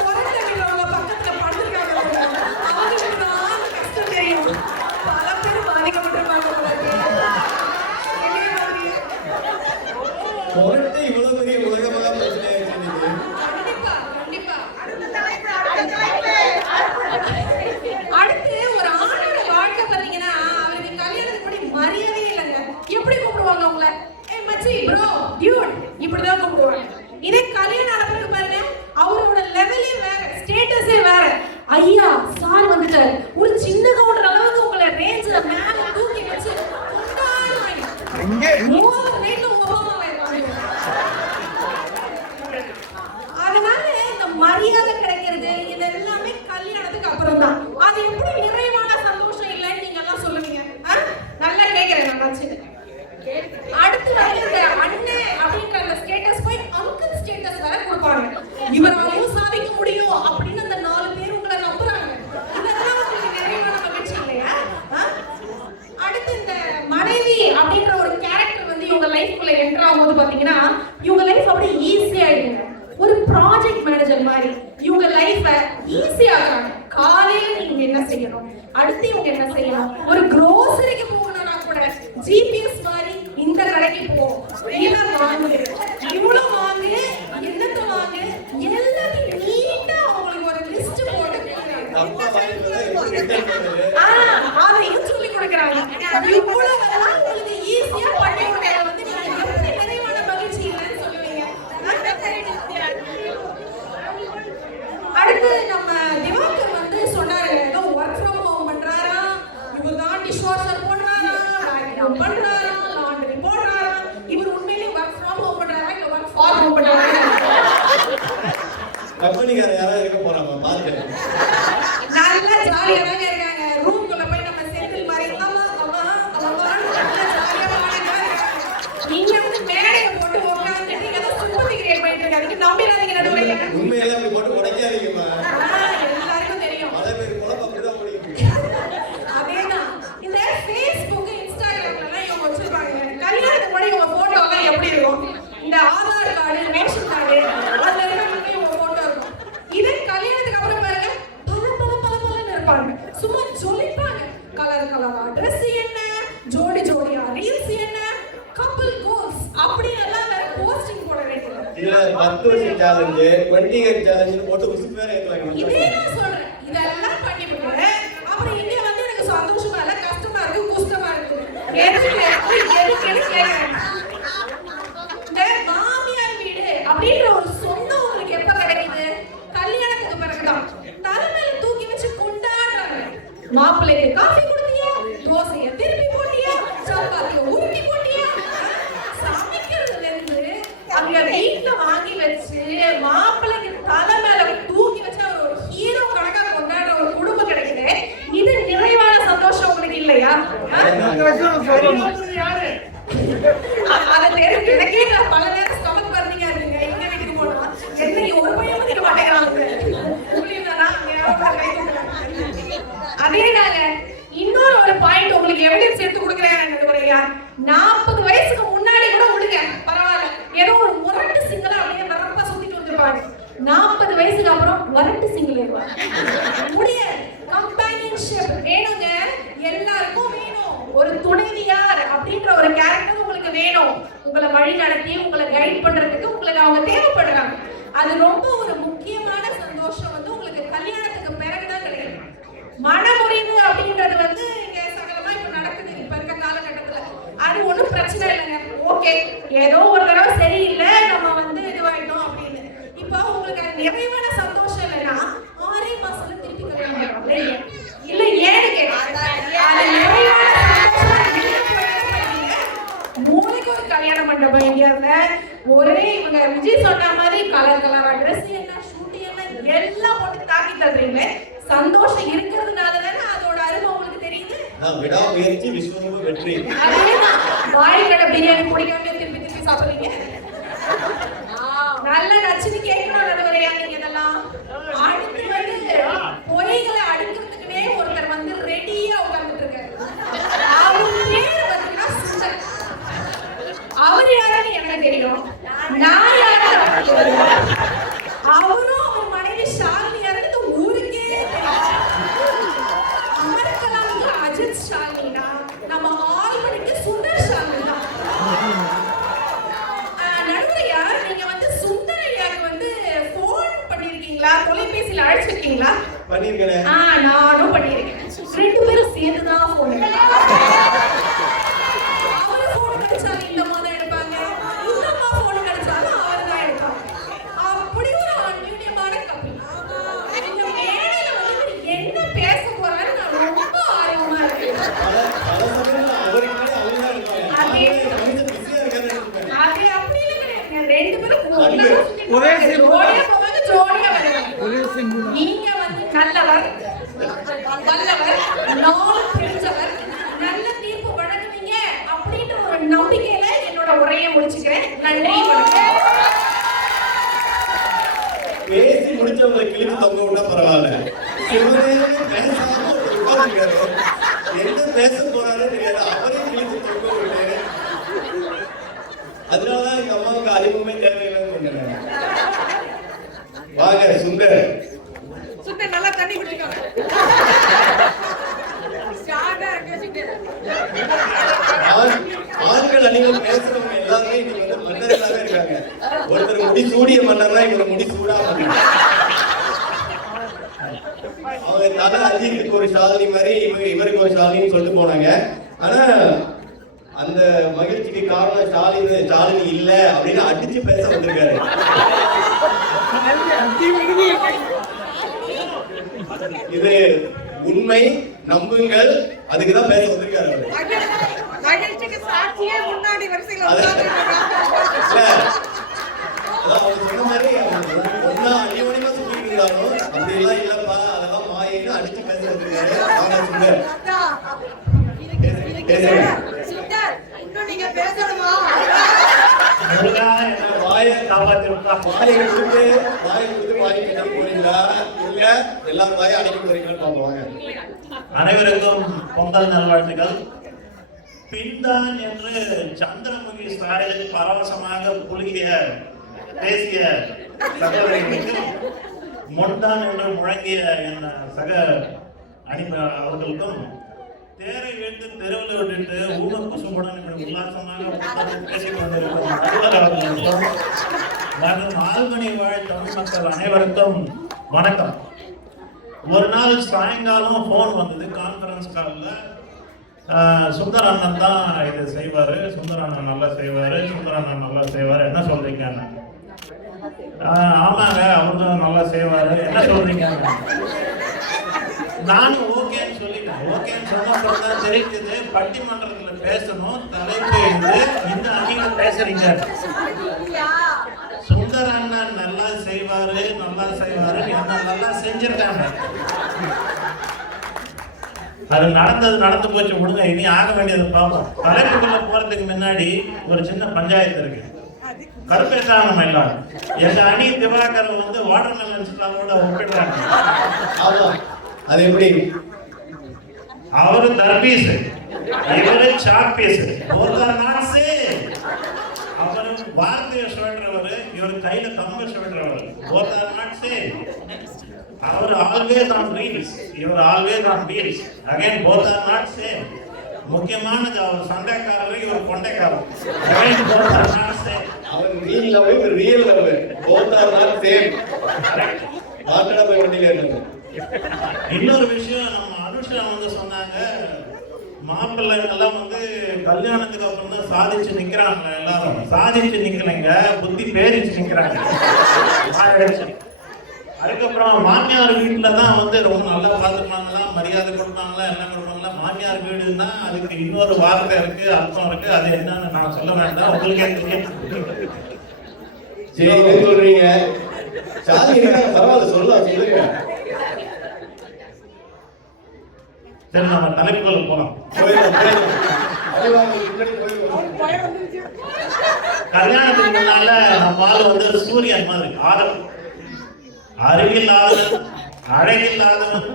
கொரட்டை விடுறவங்க பக்கத்துல படுத்துருக்காங்க, அவங்க விடுறா அந்த கஷ்டம் தெரியும். பல பேர் பாதிக்க இவங்க லைஃப்குள்ள என்டர் ஆகும்போது பாத்தீங்கன்னா இவங்க லைஃப் அப்படியே ஈஸியா ஆயிடுங்க. ஒரு ப்ராஜெக்ட் மேனேஜர் மாதிரி இவங்க லைஃப ஈஸியா ஆக்குறாங்க. காலையில நீங்க என்ன செய்யணும், அடுத்து இவங்க என்ன செய்யணும், ஒரு க்ரோசரிக்கு போகணும்னா கூட ஜிபிஎஸ் மாதிரி இந்த கடைக்கு போ, இதை வாங்கு, இவ்வளவு வாங்கு, என்னத்தை வாங்கு, எல்லாத்தையும் நீட்டா அவங்களுக்கு ஒரு லிஸ்ட் போட்டு அதையும் சொல்லி கொடுக்குறாங்க. இவ்வளவு உங்களுக்கு ஈஸியா பண்ணி கொடுக்கறது வந்து நீங்க எப்படி நிறைவான மகிழ்ச்சி இல்லைன்னு சொல்லுவீங்க. அடுத்து நம்ம திவாகர் வந்து சொன்னாரு, ஏதோ ஒர்க் ஃப்ரம் ஹோம் பண்றாரா, இவர் தான் டிஷ் வாஷர் போடுறாரா, வேக்யூம் பண்றாரா, லாண்டரி போடுறாரா. இவர் உண்மையிலேயே ஒர்க் ஃப்ரம் ஹோம் பண்றாரா இல்ல ஒர்க் ஃபார் ஹோம் பண்றாரா? கம்பெனிக்கார யாராவது இருக்க போறாங்க பாத்து நல்லா ஜாலியா தாங்க இருக்காங்க. ரூம்குள்ள போய் நம்ம செட்டில் மாதிரி நீங்க வந்து மேடையை போட்டு உட்காந்துட்டு ஏதோ சுப்பத்தி கிரியேட் பண்ணிட்டு இருக்காங்க. நம்பிடாதீங்க நடுவுல. உண்மையெல்லாம் இப்படி போட்டு உடைக்காதீங்கம்மா. எல்லாருக்கும் தெரியும். பல பேர் குழப்பம் அப்படிதான் முடியும். அதேதான் இந்த Facebook, Instagramல எல்லாம் இவங்க வச்சிருப்பாங்க. கல்யாணத்துக்கு முன்னாடி உங்க போட்டோ எல்லாம் எப்படி இருக்கும்? இந்த ஆதார் கார்டு, ரேஷன் கார்டு அதுல இருக்கிற உங்க போட்டோ இருக்கும். இதே கல்யாணத்துக்கு அப்புறம் பாருங்க பல இருப்பாங்க. சும்மா ஜொலிப்பாங்க. கலர் கலரா ட்ரெஸ் என்ன, ஜோடி ஜோடியா ரீல்ஸ் என்ன, கப்பிள் கோல்ஸ் அப்படி எல்லாம் வேற போஸ்டிங் போட வேண்டியது. இதுல 10 வருஷம் சேலஞ்ச், 20 இயர் சேலஞ்ச் போட்டு உசுப்பு வேற ஏத்துவாங்க. இதே நான் சொல்றேன். இதெல்லாம் பண்ணிவிட்டு அப்புறம் இங்க வந்து எனக்கு சந்தோஷமா இல்ல, கஷ்டமா இருக்கு, குஷ்டமா இருக்கு. எதுக்கு கேக்குறேன். இந்த மாமியார் வீடு அப்படின்ற ஒரு சொந்தம் உங்களுக்கு எப்ப கிடைக்குது? கல்யாணத்துக்கு பிறகுதான். தலைமையில தூக்கி வச்சு கொண்டாடுறாங்க. மாப்பிள்ளைக்கு காஃபி கொடுத்தியா, தோசையை திருப்பி போட்டியா, சப்பாத்தியை உருட்டி போட்டியா, சமைக்கிறதுல இருந்து அங்க வீட்டுல வாங்கி வச்சு மாப்பிள்ளைக்கு தலைமையில தூக்கி வச்சு அவர் ஒரு ஹீரோ கணக்கா கொண்டாடுற ஒரு குடும்பம் கிடைக்குது. இது நிறைவான சந்தோஷம் உங்களுக்கு இல்லையா? அதை தெரிஞ்சு எனக்கே நான் பல நேரம் ஸ்டமக் பர்னிங்கா இருக்குங்க. எங்க வீட்டுக்கு போனா என்ன ஒரு பையன் மதிக்க மாட்டேங்கிறாங்க. அதேதாங்க இன்னொரு ஒரு பாயிண்ட் உங்களுக்கு எவிடன்ஸ் எடுத்து கொடுக்குறேன். 40 வயசுக்கு முன்னாடி கூட விடுங்க பரவாயில்ல, ஏதோ ஒரு முரட்டு சிங்கிளா அப்படியே வரப்பா சுத்திட்டு வந்துருப்பாங்க. 40 வயசுக்கு அப்புறம் வரட்டு சிங்கிள் முடியாது. கம்பேனியன்ஷிப் வேணுங்க, எல்லாருக்கும் வேணும். ஒரு துணைவியார் அப்படின்ற ஒரு கேரக்டர் உங்களுக்கு வேணும். உங்களை வழி நடத்தி உங்களை கைட் பண்றதுக்கு உங்களுக்கு அவங்க தேவைப்படுறாங்க. அது ரொம்ப ஒரு முக்கியமான சந்தோஷம் வந்து உங்களுக்கு கல்யாணத்துக்கு பிறகுதான் கிடைக்கும். மனமுறிவு அப்படின்றது வந்து இங்க சகலமா இப்ப நடக்குது இப்ப இருக்க காலகட்டத்துல. அது ஒண்ணும் பிரச்சனை இல்லைங்க. ஓகே, ஏதோ ஒரு தடவை சரியில்லை, நம்ம வந்து இதுவாயிட்டோம் அப்படின்னு. இப்போ உங்களுக்கு அது நிறைவான சந்தோஷம் இல்லைன்னா 6 மாசத்துல திருப்பி கல்யாணம் பண்ணுவாங்க இல்ல? ஏன்னு மூளைக்கு ஒரு கல்யாண மண்டபம் இங்க இருந்த ஒரே இவங்க விஜய் சொன்ன மாதிரி கலர் கலரா ட்ரெஸ் என்ன, ஷூட் என்ன எல்லாம் போட்டு தாக்கி தள்ளுறீங்களே. சந்தோஷம் இருக்கிறதுனால தானே அதோட அருமை உங்களுக்கு தெரியுது. விடாமுயற்சி விஸ்வரூப வெற்றி. அதேதான். வாழைக்கடை பிரியாணி பிடிக்காம திருப்பி திருப்பி சாப்பிடுறீங்க. நல்ல நச்சுன்னு கேட்கணும் நடுவரையா நீங்க இதெல்லாம். அடுத்து வந்து பொய்களை அடுக்கிறதுக்குனே ஒருத்தர் வந்து ரெடியா உட்கார்ந்துட்டு இருக்காரு. அவர் பேர் பார்த்தீங்கன்னா சுந்தர். அவர் யாருன்னு எனக்கு தெரியும், நான் யாருன்னு அவரும் அவர் மனைவி ஷாலினி யாருன்னு ஊருக்கே தெரியும். அமர்கலாமுக்கு அஜித் ஷாலினா, நம்ம ஆல்பனிக்கு சுந்தர் ஷாலினி தான். நடுவரையா நீங்க வந்து சுந்தர் ஐயாக்கு வந்து போன் பண்ணிருக்கீங்களா, தொலைபேசியில அழைச்சிருக்கீங்களா? பண்ணிருக்கேன். நானும் பண்ணிருக்கேன். 2 பேரும் சேர்ந்துதான் போன். அவரு போன் கிடைச்சாலும் இந்த மாதிரி எடுப்பாங்க, இந்த அம்மா போன் கிடைச்சாலும் அவர் தான் எடுப்பாங்க. அப்படி ஒரு அந்யூன்யமான கப்பல். இந்த மேடையில வந்து என்ன பேச போறாரு நான் ரொம்ப ஆர்வமா இருக்கேன். அது அப்படி இல்லைங்க, 2 பேரும் ஒரே ஜோடியா போவாங்க, ஜோடியா வருவாங்க. நீங்க வந்து நல்லவர், வல்லவர், நாள் தெரிஞ்சவர், நல்ல தீர்ப்பு வழங்குவீங்க அப்படின்ற ஒரு நம்பிக்கையில என்னோட உரையை முடிச்சுக்கிறேன். நன்றி, வணக்கம். பேசி முடிச்சவங்களை கிழிச்சு தொங்க விட்டா பரவாயில்ல. பேசாம உட்காந்துருக்காரு, என்ன பேச போறாரு தெரியாது, அவரே கிழிச்சு தொங்க விட்டு ஆண்கள் அணிகள் பேசுறவங்க எல்லாருமே இன்னைக்கு வந்து மன்னர்களாவே இருக்காங்க. ஒருத்தர் முடி சூடிய மன்னர்னா இவங்க முடி சூடா மன்னர். அவங்க தலை அஜித்துக்கு ஒரு ஷாலினி மாதிரி இவருக்கு ஒரு ஷாலினின்னு சொல்லிட்டு போனாங்க. ஆனா அந்த மகிழ்ச்சிக்கு காரணம் ஷாலினி இல்ல அப்படின்னு அடிச்சு பேச வந்திருக்காரு. இது உண்மை, நம்புங்கள். அதுக்குதான் பேச வந்திருக்காரு அவரு. மகிழ்ச்சிக்கு சாட்சியே முன்னாடி வரிசையில அவங்க சொன்ன மாதிரி ஒன்னா அடிமணிமா சொல்லிட்டு இருந்தாலும் அப்படி எல்லாம் இல்லப்பா, அதெல்லாம் மாயின்னு அடிச்சு பேச வந்திருக்காரு. நீங்க பேசணுமா? வாயை காப்பாத்திருப்பா. வாயை கொடுத்து வாயை கட்டி போறீங்களா இல்ல எல்லாரும் வாயை அடைக்க போறீங்கன்னு பாப்பாங்க. அனைவருக்கும் பொங்கல் நல்வாழ்த்துக்கள். பின்தான் என்று சந்திரமுகி ஸ்டாலில் பரவசமாக புலிய பேசிய சகோதரிகளுக்கு முன்தான் என்று முழங்கிய என் சக அவர்களுக்கும் தேரை வைத்து தெருவில் விட்டுட்டு ஊழல் பசுபடன் என்று உல்லாசமாக பேசிக் கொண்டிருக்கும் ஆல்பனி வாழ் தமிழ் மக்கள் அனைவருக்கும் வணக்கம். ஒரு நாள் சாயங்காலம் போன் வந்தது, கான்பரன்ஸ் காலில் சுந்தர் அண்ணன் தான் இது செய்வாரு, சுந்தர் அண்ணன் நல்லா செய்வாரு, சுந்தர் அண்ணன் நல்லா செய்வாரு, என்ன சொல்றீங்க? ஆமாங்க அவர் தான் நல்லா செய்வாரு, என்ன சொல்றீங்க? நானும் ஓகேன்னு சொல்லிட்டேன். ஓகேன்னு சொன்னப்பறம் தான் தெரிஞ்சது பட்டிமன்றத்துல பேசணும், தலைப்பு இந்த அணியில பேசுறீங்க. சுந்தர் அண்ணன் நல்லா செய்வாரு என்ன நல்லா செஞ்சிருக்காங்க. அது நடந்து போச்சு, விடுங்க. இனி ஆக வேண்டியது பார்ப்போம். தலைப்புக்குள்ள போறதுக்கு முன்னாடி ஒரு சின்ன பஞ்சாயத்து இருக்கு. கருப்பேற்றாங்க எல்லாம். எங்க அணி திவாகர் வந்து வாட்டர் மெலன் கூட ஒப்பிடுறாங்க. அது எப்படி? அவரு தர்பீஸ், இவரு சாக் பீஸ். அவரு வார்த்தையை சொல்றவரு, இவரு கையில கம்பு சொல்றவரு. both are not same. அவர் ஆல்வேஸ் ஆன் ரீல்ஸ், இவர் always on wheels. Again both are not same. முக்கியமானது அவர் சண்டைக்காரர், இவர் கொண்டைக்காரர். Again both are not same. அவர் ரீல் லவ், இவர் real love. both are not same. மாட்டட போய் வண்டியில. இன்னொரு விஷயம், நம்ம அனுஷா வந்து சொன்னாங்க, மாப்பிள்ளைங்கெல்லாம் வந்து கல்யாணத்துக்கு அப்புறம் தான் சாதிச்சு நிக்கிறாங்க. எல்லாரும் சாதிச்சு நிக்கலைங்க, புத்தி பேரிச்சு நிக்கிறாங்க. அதுக்கப்புறம் மாமியார் வீட்டுல தான் வந்து ரொம்ப நல்லா பார்த்துப்பாங்களா, மரியாதை கொடுப்பாங்களா, என்ன கொடுப்பாங்களா. மாமியார் வீடுன்னா அதுக்கு இன்னொரு வார்த்தை இருக்கு, அர்த்தம் இருக்கு. அது என்னன்னு நான் சொல்ல வேண்டாம், உங்களுக்கே தெரியும். சரி சொல்றீங்க, சாதி இருக்காங்க, பரவாயில்ல, சொல்லுங்க. சரி, நம்ம தலைப்புகள் போலாம். கல்யாணத்துக்கு முன்னால நம்ம ஆள் வந்து சூரியன் மாதிரி அறிவில்லாதவன், அழகில்லாதவன்,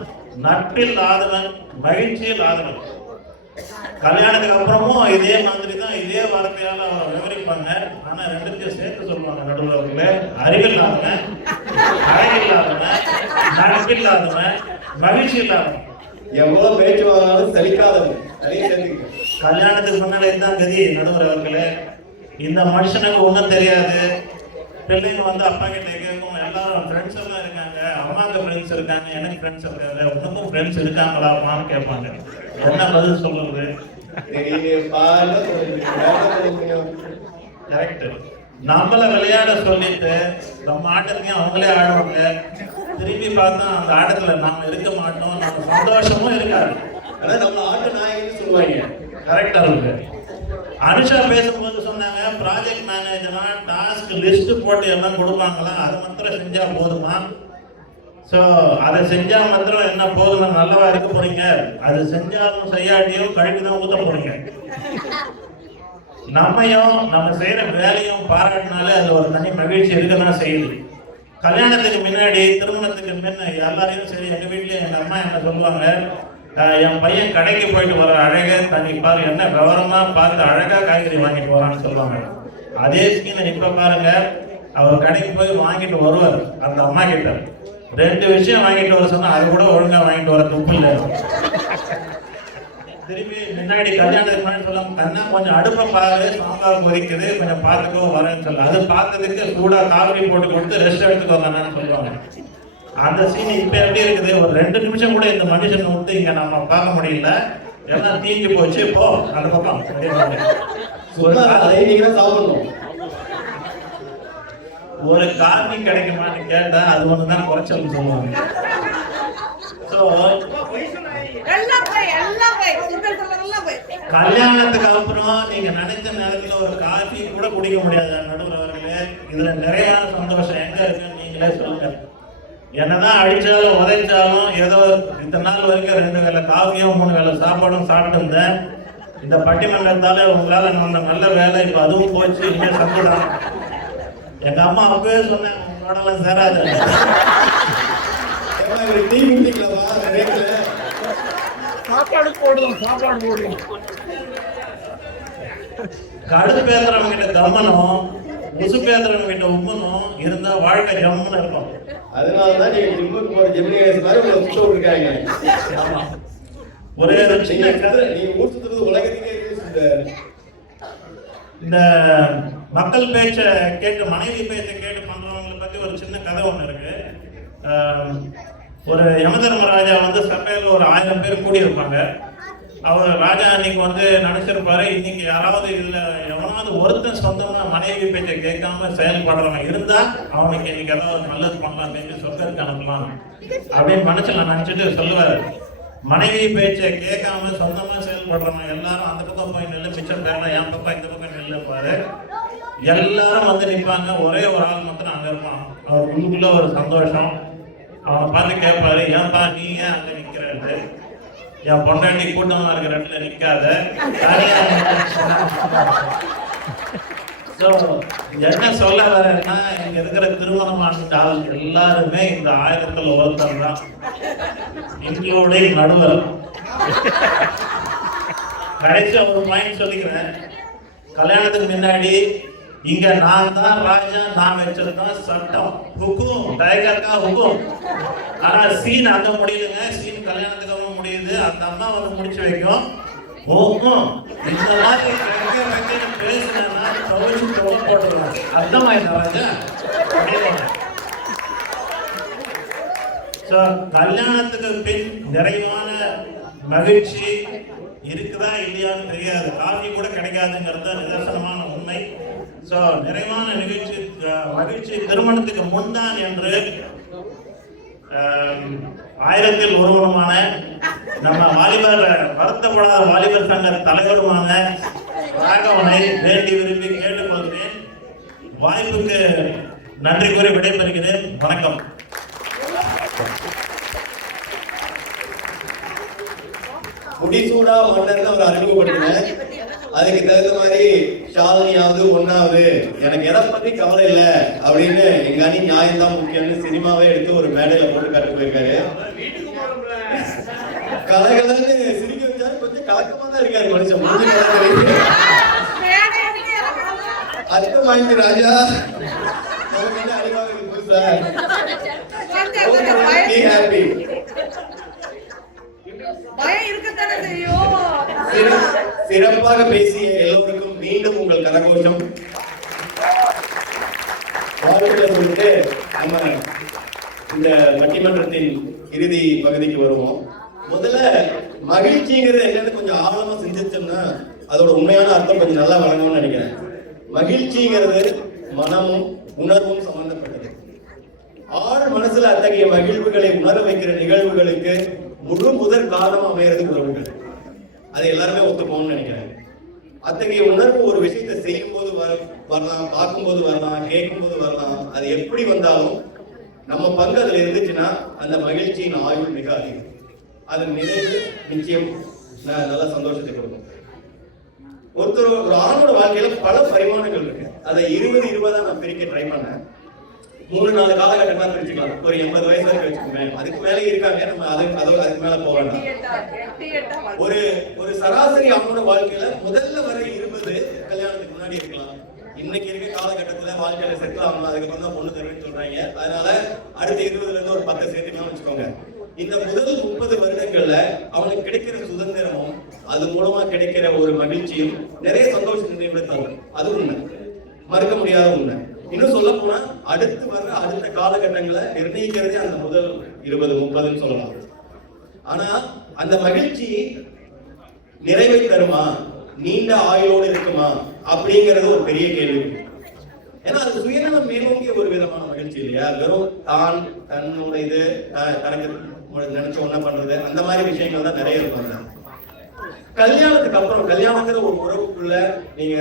நட்பில்லாதவன், மகிழ்ச்சியில்லாதவன். கல்யாணத்துக்கு அப்புறமும் இதே மாதிரி தான், இதே வார்த்தையால அவரை விவரிப்பாங்க. ஆனா ரெண்டுத்தையும் சேர்த்து சொல்லுவாங்க நடுவுல. அறிவில்லாதவன், அழகில்லாதவன், நட்பில்லாதவன், மகிழ்ச்சி இல்லாதவன். எவ்வளவு பேச்சு வாங்கினாலும் சலிக்காதவன். கல்யாணத்துக்கு முன்னாலே தான் கதி நடுவர் அவர்களே. இந்த மனுஷனுக்கு ஒன்றும் தெரியாது. பிள்ளைங்க வந்து அப்பா கிட்ட கேட்கும், எல்லாரும் ஃப்ரெண்ட்ஸ் எல்லாம் இருக்காங்க, அம்மாவுக்கு ஃப்ரெண்ட்ஸ் இருக்காங்க, எனக்கு ஃப்ரெண்ட்ஸ் இருக்காங்க, உனக்கும் ஃப்ரெண்ட்ஸ் இருக்காங்களாமான்னு கேட்பாங்க. என்ன பதில் சொல்றது? கரெக்ட். நம்மள விளையாட சொல்லிட்டு நம்ம ஆட்டத்தையும் அவங்களே ஆடுவாங்க. திரும்பி பார்த்தா அந்த ஆட்டத்துல நாம இருக்க மாட்டோம், நம்ம சந்தோஷமும் இருக்காது. அதான் நம்ம ஆட்ட நாயகன்னு சொல்லுவாங்க. கரெக்டா இருக்கு. அனுஷா பேசும்போது சொன்னாங்க, ப்ராஜெக்ட் மேனேஜரா டாஸ்க் லிஸ்ட் போட்டு எல்லாம் கொடுப்பாங்களா, அது மாத்திரம் செஞ்சா போதுமா? ஸோ அதை செஞ்சா மாத்திரம் என்ன போதும், நல்லவா இருக்க போறீங்க. அது செஞ்சாலும் செய்யாட்டியும் கழுவி தான் ஊத்த போறீங்க. நம்மையும் நம்ம செய்யற வேலையும் பாராட்டினாலே அது ஒரு தனி மகிழ்ச்சி இருக்கதான் செய்யுது. கல்யாணத்துக்கு முன்னாடி, திருமணத்துக்கு முன்ன எல்லாரையும் சரி, எங்க வீட்லயும் எங்க அம்மா என்ன சொல்லுவாங்க, என் பையன் கடைக்கு போயிட்டு வர அழக தனி பாரு, என்ன விவரமா பார்த்து அழகா காய்கறி வாங்கிட்டு வரான்னு சொல்லுவாங்க. அதே சீனை இப்ப பாருங்க, அவர் கடைக்கு போய் வாங்கிட்டு வருவார். அந்த அம்மா கிட்ட 2 விஷயம் வாங்கிட்டு வர சொன்னா அது கூட ஒழுங்கா வாங்கிட்டு வர துப்பு இல்லை. திரும்பி முன்னாடி கல்யாணத்துக்கு முன்னாடி சொல்லுவாங்க, கண்ணா கொஞ்சம் அடுப்பை பாரு, சாம்பார் கொதிக்குது, கொஞ்சம் பார்த்துக்கோ வரேன்னு சொல்ல. அது பார்த்ததுக்கு சூடா காஃபி போட்டு கொடுத்து ரெஸ்ட் எடுத்துக்கோங்கன்னு சொல்லுவாங்க. அந்த சீன் இப்ப எப்படி இருக்குது? ஒரு 2 நிமிஷம் கூட இந்த மனுஷன் விட்டு இங்க நம்ம பார்க்க முடியல, எல்லாம் தீஞ்சு போச்சு, போ அந்த பக்கம். அதை நீங்க சாப்பிடணும். ஒரு காஃபி கிடைக்குமான்னு கேட்டா அது ஒண்ணுதான் குறைச்சல் சொல்லுவாங்க. கல்யாணத்துக்கு அப்புறம் நீங்க நினைச்ச நேரத்துல ஒரு காஃபி கூட குடிக்க முடியாது நடுவர் அவர்களே. இதுல நிறைய சந்தோஷம் எங்க இருக்குன்னு நீங்களே சொல்லுங்க. என்னதான் அடிச்சாலும் உதைச்சாலும் ஏதோ இத்தனை நாள் வரைக்கும் 2 வேளை காஃபியும் 3 வேளை சாப்பாடும் சாப்பிட்டு இருந்தேன். இந்த பட்டிமன்றத்தால உங்களால வந்த நல்ல வேலை இப்ப அதுவும் போச்சு. இனிமே சந்தோஷம். எங்க அம்மா அப்பவே சொன்னேன், உங்களோடலாம் சேராது. சாப்பாடு போடுவோம், சாப்பாடு போடுவோம். கடுப்பு பேசுறவங்க கிட்ட கம்மனும், முசு பேசுறவங்க கிட்ட உம்மனும் இருந்தா வாழ்க்கை ஜம்முன்னு இருக்கும். அதனாலதான் நீங்க ஜிம்முக்கு போற ஜிம்னேஸ் மாதிரி உங்களை சுத்த விட்டுருக்காங்க. ஆமா, ஒரே சின்ன கதை. நீங்க ஊர் சுத்துறது உலகத்துக்கே இந்த மக்கள் பேச்ச கேட்டு, மனைவி பேச்ச கேட்டு பண்றவங்களை பத்தி ஒரு சின்ன கதை ஒண்ணு இருக்கு. ஒரு யமதர்மராஜா வந்து சபையில ஒரு 1000 பேர் கூடி இருப்பாங்க. அவர் ராஜா அன்னைக்கு வந்து நினைச்சிருப்பாரு, இன்னைக்கு யாராவது இதுல எவனாவது ஒருத்தன் சொந்தமா மனைவி பேச்சை கேட்காம செயல்படுறவன் இருந்தா அவனுக்கு இன்னைக்கு ஏதாவது நல்லது பண்ணலாம், செஞ்சு சொர்க்கத்துக்கு அனுப்பலாம் அப்படின்னு மனசுல நினைச்சிட்டு சொல்லுவாரு. மனைவி பேச்சை கேட்காம சொந்தமா செயல்படுறவன் எல்லாரும் அந்த பக்கம் போய் நெல்லு, மிச்சம் பேரலாம் என் பக்கம் இந்த பக்கம் நெல்லு பாரு. எல்லாரும் வந்து நிற்பாங்க, ஒரே ஒரு ஆள் மட்டும் அங்க இருப்பான். அவர் உள்ளுக்குள்ள ஒரு சந்தோஷம். அவனை பார்த்து கேட்பாரு, ஏன்பா நீ ஏன் அங்க நிக்கிறது? என் பொண்டாட்டி கூட்டமா இருக்கிற இடத்துல நிக்காத, என்ன சொல்ல வரேன்னா, இங்க இருக்கிற திருமணமான ஆள் எல்லாருமே இந்த 1000ல் ஒருத்தர் தான், இன்க்ளூடிங் நடுவர். கடைசி ஒரு பாயிண்ட் சொல்லிக்கிறேன். கல்யாணத்துக்கு முன்னாடி இங்க நான் தான் ராஜா, நான் வச்சதுதான் சட்டம், ஹுக்கும், டைகர்கா ஹுக்கும். ஆனா சீன் அங்க முடியுதுங்க, சீன் கல்யாணத்துக்கு முடியுது. அந்த அம்மா வந்து முடிச்சு வைக்கும். இந்த மாதிரி பேசுனா கவச்சு தொலை போட்டுருவாங்க. அர்த்தமாயிட்டா ராஜா? கல்யாணத்துக்கு பின் நிறைவான மகிழ்ச்சி இருக்குதா இல்லையான்னு தெரியாது. காஃபி கூட கிடைக்காதுங்கிறது நிதர்சனமான உண்மை. நிறைவான மகிழ்ச்சி திருமணத்துக்கு முன்தான் என்று 1000ல் ஒருவருமான நம்ம வாலிபர், வருத்தப்படாத வாலிபர் சங்க தலைவருமான ராகவனை வேண்டி விரும்பி கேட்டுக்கொள்கிறேன். வாய்ப்புக்கு நன்றி கூறி விடைபெறுகிறேன். வணக்கம். முடிசூடா மன்னர் அவர் அறிமுகப்படுத்தினேன். அதுக்கு தகுந்த மாதிரி ஷாலினியாவது ஒன்னாவது எனக்கு எதை பத்தி கவலை இல்லை அப்படின்னு எங்க அணி நியாயம் தான் முக்கியம்னு சினிமாவே எடுத்து ஒரு மேடையில போட்டு காட்டு போயிருக்காரு. கலகலன்னு சிரிக்க வச்சாரு, கொஞ்சம் கலக்கமா தான் இருக்காரு மனுஷன். அர்த்தம் வாங்கி ராஜா சிறப்பாக பேசிய எல்லோருக்கும் மீண்டும் உங்கள் கரகோஷம் வாழ்த்துக்களை சொல்லிட்டு நம்ம இந்த பட்டிமன்றத்தின் இறுதி பகுதிக்கு வருவோம். முதல்ல மகிழ்ச்சிங்கிறது என்னன்னு கொஞ்சம் ஆழமா சிந்திச்சோம்னா அதோட உண்மையான அர்த்தம் கொஞ்சம் நல்லா வழங்கணும்னு நினைக்கிறேன். மகிழ்ச்சிங்கிறது மனமும் உணர்வும் சம்பந்தப்பட்டது. ஆழ் மனசுல அத்தகைய மகிழ்வுகளை உணர வைக்கிற நிகழ்வுகளுக்கு முதற் காரணம் அமைகிறது உறவுகள். அது எல்லாருமே ஒத்துப்போம்னு நினைக்கிறேன். அத்தகைய உணர்வு ஒரு விஷயத்தை செய்யும் போது வரலாம், பார்க்கும்போது வரலாம், கேட்கும் போது வரலாம். அது எப்படி வந்தாலும் நம்ம பங்கு அதுல இருந்துச்சுன்னா அந்த மகிழ்ச்சியின் ஆயுள் மிக அதிகம். அதன் நிறைவு நிச்சயம் நல்ல சந்தோஷத்தை கொடுக்கும். ஒரு ஆணோட வாழ்க்கையில பல பரிமாணங்கள் இருக்கு. அதை 20-20 நான் பிரிக்க ட்ரை பண்ணேன். 3-4 காலகட்டமா பிரிச்சுக்கலாம். ஒரு 80 வயசு வரைக்கும் வச்சுக்கோங்க. அதுக்கு மேலே இருக்காங்க, நம்ம அதுக்கு மேல போக வேண்டாம். ஒரு சராசரி ஆணோட வாழ்க்கையில முதல்ல வர 20 கல்யாணத்துக்கு முன்னாடி இருக்கலாம். இன்னைக்கு இருக்க காலகட்டத்துல வாழ்க்கையில செட்டில் ஆகணும், அதுக்கப்புறம் தான் பொண்ணு தருவேன்னு சொல்றாங்க. அதனால அடுத்த 20ல இருந்து ஒரு 10 சேர்த்துக்கலாம் வச்சுக்கோங்க. இந்த முதல் 30 வருடங்கள்ல அவனுக்கு கிடைக்கிற சுதந்திரமும் அது மூலமா கிடைக்கிற ஒரு மகிழ்ச்சியும் நிறைய சந்தோஷ நினைவுகளை தரும். அது உண்மை, மறுக்க முடியாத உண்மை. இன்னும் சொல்ல போனா அடுத்த காலகட்டங்களை நிர்ணயிக்கிறதே அந்த முதல் 20-30 சொல்லலாம். ஆனா அந்த மகிழ்ச்சி நிறைவை தருமா, நீண்ட ஆயுளோடு இருக்குமா அப்படிங்கிறது ஒரு பெரிய கேள்வி. ஏன்னா அது சுயநலம் மேலோங்கிய ஒரு விதமான மகிழ்ச்சி இல்லையா? வெறும் தன்னோட இது தனக்கு நினைச்ச ஒண்ணா பண்றது அந்த மாதிரி விஷயங்கள் தான் நிறைய இருப்பாங்க. கல்யாணத்துக்கு அப்புறம் கல்யாணங்கிற ஒரு உறவுக்குள்ள நீங்க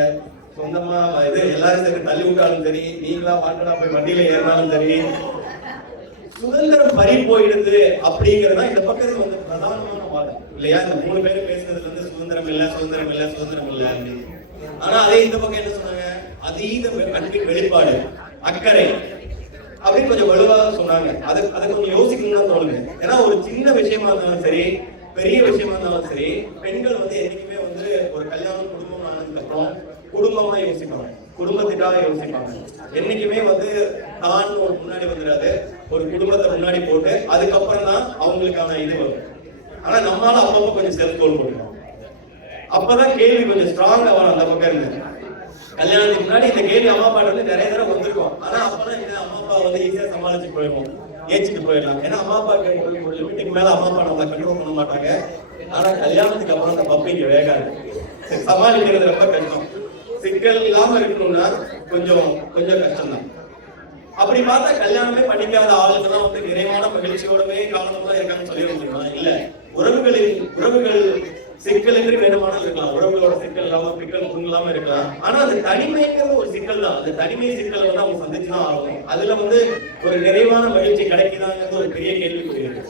சொந்தமா இது எல்லாரும் சேர்ந்து தள்ளி விட்டாலும் சரி, நீங்களா வாண்டடா போய் வண்டியில ஏறினாலும் சரி, சுதந்திரம் பறி போயிடுது அப்படிங்கறதா இந்த பக்கத்துல வந்து பிரதானமான வாதம் இல்லையா? இந்த 3 பேரும் பேசுனதுல இருந்து சுதந்திரம் இல்ல அப்படின்னு. ஆனா அதே இந்த பக்கம் என்ன சொன்னாங்க? அதீத அன்பின் வெளிப்பாடு, அக்கறை அப்படின்னு கொஞ்சம் வலுவாக சொன்னாங்க. அதை கொஞ்சம் யோசிக்கணும்னு தான் தோணுங்க. ஏன்னா ஒரு சின்ன விஷயமா இருந்தாலும் சரி, பெரிய விஷயமா இருந்தாலும் சரி, பெண்கள் வந்து என்னைக்குமே வந்து ஒரு கல்யாணம் குடும்பம் ஆனதுக்கு அப்புறம் குடும்பமா யோசிப்பாங்க, குடும்பத்துக்காக யோசிப்பாங்க. என்னைக்குமே வந்து தான் முன்னாடி வந்துடாது, ஒரு குடும்பத்தை முன்னாடி போட்டு அதுக்கப்புறம் தான் அவங்களுக்கான இது வரும். ஆனா நம்மளால அப்பப்போ கொஞ்சம் செல்ஃப் கோல் பண்ணுவோம். அப்பதான் கேள்வி கொஞ்சம் ஸ்ட்ராங்கா வரும் அந்த பக்கம் இருந்து. கல்யாணத்துக்கு முன்னாடி இந்த கேள்வி அம்மா அப்பா வந்து நிறைய தடவை வந்திருக்கோம். ஆனா அப்பதான் என்ன அம்மா அப்பா வந்து ஈஸியா சமாளிச்சு போயிடுவோம், ஏச்சிட்டு போயிடலாம். ஏன்னா அம்மா அப்பா ஒரு லிமிட்டுக்கு மேல அம்மா அப்பா நம்மளை கண்ட்ரோல் பண்ண மாட்டாங்க. ஆனா கல்யாணத்துக்கு அப்புறம் அந்த பப்பிங்க வேகாது, சமாளிக்கிறது ரொம்ப கஷ்டம். சிக்கல் இல்லாம இருக்கணும்னா கொஞ்சம் கஷ்டம் தான். அப்படி பார்த்தா கல்யாணமே பண்ணிக்காத ஆளுங்கெல்லாம் வந்து நிறைவான மகிழ்ச்சியோடவே காலமெல்லாம் இருக்கான்னு சொல்லிட முடியுமா? இல்ல. உறவுகள் சிக்கல் என்று வேணுமானாலும் இருக்கலாம், உறவுகளோட சிக்கல் இல்லாம சிக்கல் தூங்கலாம இருக்கலாம். ஆனா அது தனிமைங்கிறது ஒரு சிக்கல் தான். அந்த தனிமை சிக்கல் வந்து அவங்க சந்திச்சுதான் ஆகணும். அதுல வந்து ஒரு நிறைவான மகிழ்ச்சி கிடைக்குதாங்கிறது ஒரு பெரிய கேள்விக்குறி இருக்கு.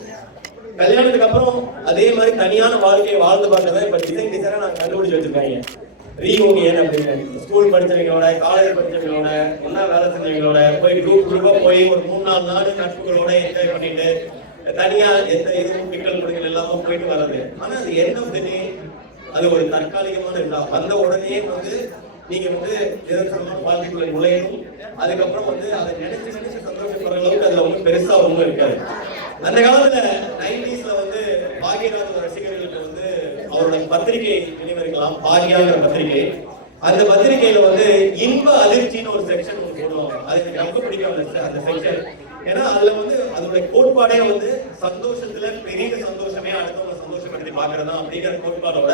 கல்யாணத்துக்கு அப்புறம் அதே மாதிரி தனியான வாழ்க்கையை வாழ்ந்து பார்த்ததை இப்ப டிசைனா நாங்க கண்டுபிடிச்சு வச்சிருக்காங்க. ரீயூனியன் அப்படின்னு ஸ்கூல் படிச்சவங்களோட, காலேஜ் படிச்சவங்களோட, ஒன்னா வேலை செஞ்சவங்களோட போய் குரூப்பா போய் ஒரு 3-4 நாள் நட்புகளோட என்ஜாய் பண்ணிட்டு தனியா எந்த எதுவும் பிக்கல் முடிகள் எல்லாமே போயிட்டு வர்றது. ஆனா அது என்ன வந்து அது ஒரு தற்காலிகமான இருந்தா வந்த உடனே வந்து நீங்க வந்து நிரந்தரமான வாழ்க்கைக்குள்ள நுழையணும். அதுக்கப்புறம் வந்து அதை நினைச்சு சந்தோஷப்படுற அளவுக்கு அதுல ஒன்றும் பெருசா ஒன்றும் இருக்காது. அந்த காலத்துல 90ஸ்ல வந்து பாக்யராஜ் ரசிகர்களுக்கு வந்து அவரோட பத்திரிகை நினைவிருக்கலாம், பாக்யாங்கிற பத்திரிகை. அந்த பத்திரிகையில வந்து இன்ப அதிர்ச்சின்னு ஒரு செக்ஷன் போடுவாங்க. அது எனக்கு ரொம்ப பிடிக்கும் அந்த செக்ஷன். ஏன்னா அதுல வந்து அதோட கோட்பாடே வந்து சந்தோஷத்துல பெரிய சந்தோஷமே அடுத்தவங்க சந்தோஷப்படுத்தி பாக்குறதா அப்படிங்கிற கோட்பாடோட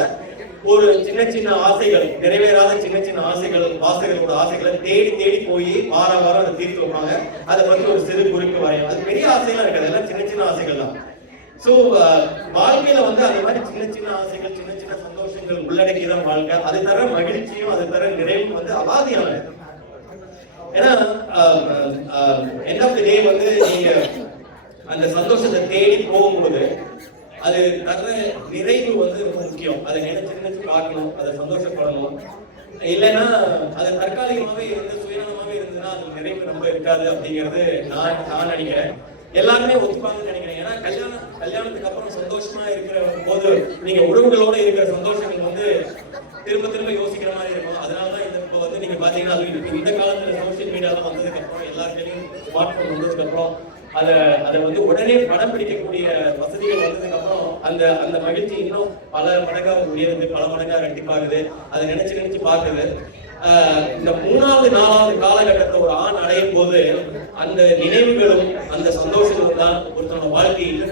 ஒரு சின்ன ஆசைகள், நிறைவேறாத சின்ன ஆசைகள், வாசகர்களோட ஆசைகளை தேடி போய் வாரம் அதை தீர்த்து வைப்பாங்க. அதை பத்தி ஒரு சிறு குறிப்பு வரையும். அது பெரிய ஆசைலாம் இருக்காது, எல்லாம் சின்ன ஆசைகள் தான். சோ வாழ்க்கையில வந்து அந்த மாதிரி சின்ன ஆசைகள், சின்ன சந்தோஷங்கள் உள்ளடக்கிதான் வாழ்க்கை. அது தர மகிழ்ச்சியும் அது தர நிறைவும் வந்து அபாதியான. ஏன்னா எண்ட் ஆஃப் தி டே வந்து நீங்க அந்த சந்தோஷத்தை தேடி போகும்போது அது தர நிறைவு வந்து ரொம்ப முக்கியம். அதை நினைச்சு பார்க்கணும், அதை சந்தோஷப்படணும். இல்லைன்னா அது தற்காலிகமாவே இருந்து சுயநலமாவே இருந்ததுன்னா அது நிறைவு ரொம்ப இருக்காது அப்படிங்கிறது நான் நினைக்கிறேன். எல்லாருமே ஒத்துப்பாங்கன்னு நினைக்கிறேன். ஏன்னா கல்யாணத்துக்கு அப்புறம் சந்தோஷமா இருக்கிற போது நீங்க உறவுகளோட இருக்கிற சந்தோஷங்கள் வந்து திரும்ப யோசிக்கிற மாதிரி இருக்கும். அதனாலதான் இப்போ வந்து நீங்க பாத்தீங்கன்னா இந்த காலத்துல சோசியல் மீடியாலாம் வந்ததுக்கு அப்புறம் எல்லாருக்கையும் ஸ்மார்ட் போன் வந்ததுக்கு அப்புறம் அதை வந்து உடனே படம் பிடிக்கக்கூடிய வசதிகள் வந்ததுக்கு அப்புறம் அந்த மகிழ்ச்சி இன்னும் பல மடங்கா உயருது, பல மடங்கா ரெட்டிப்பாகுது. அதை நினைச்சு பார்க்குது. இந்த 3வது 4வது காலகட்டத்தை ஒரு ஆண் அடையும் போது அந்த நினைவுகளும் அந்த சந்தோஷங்களும் தான் ஒருத்தனோட வாழ்க்கையில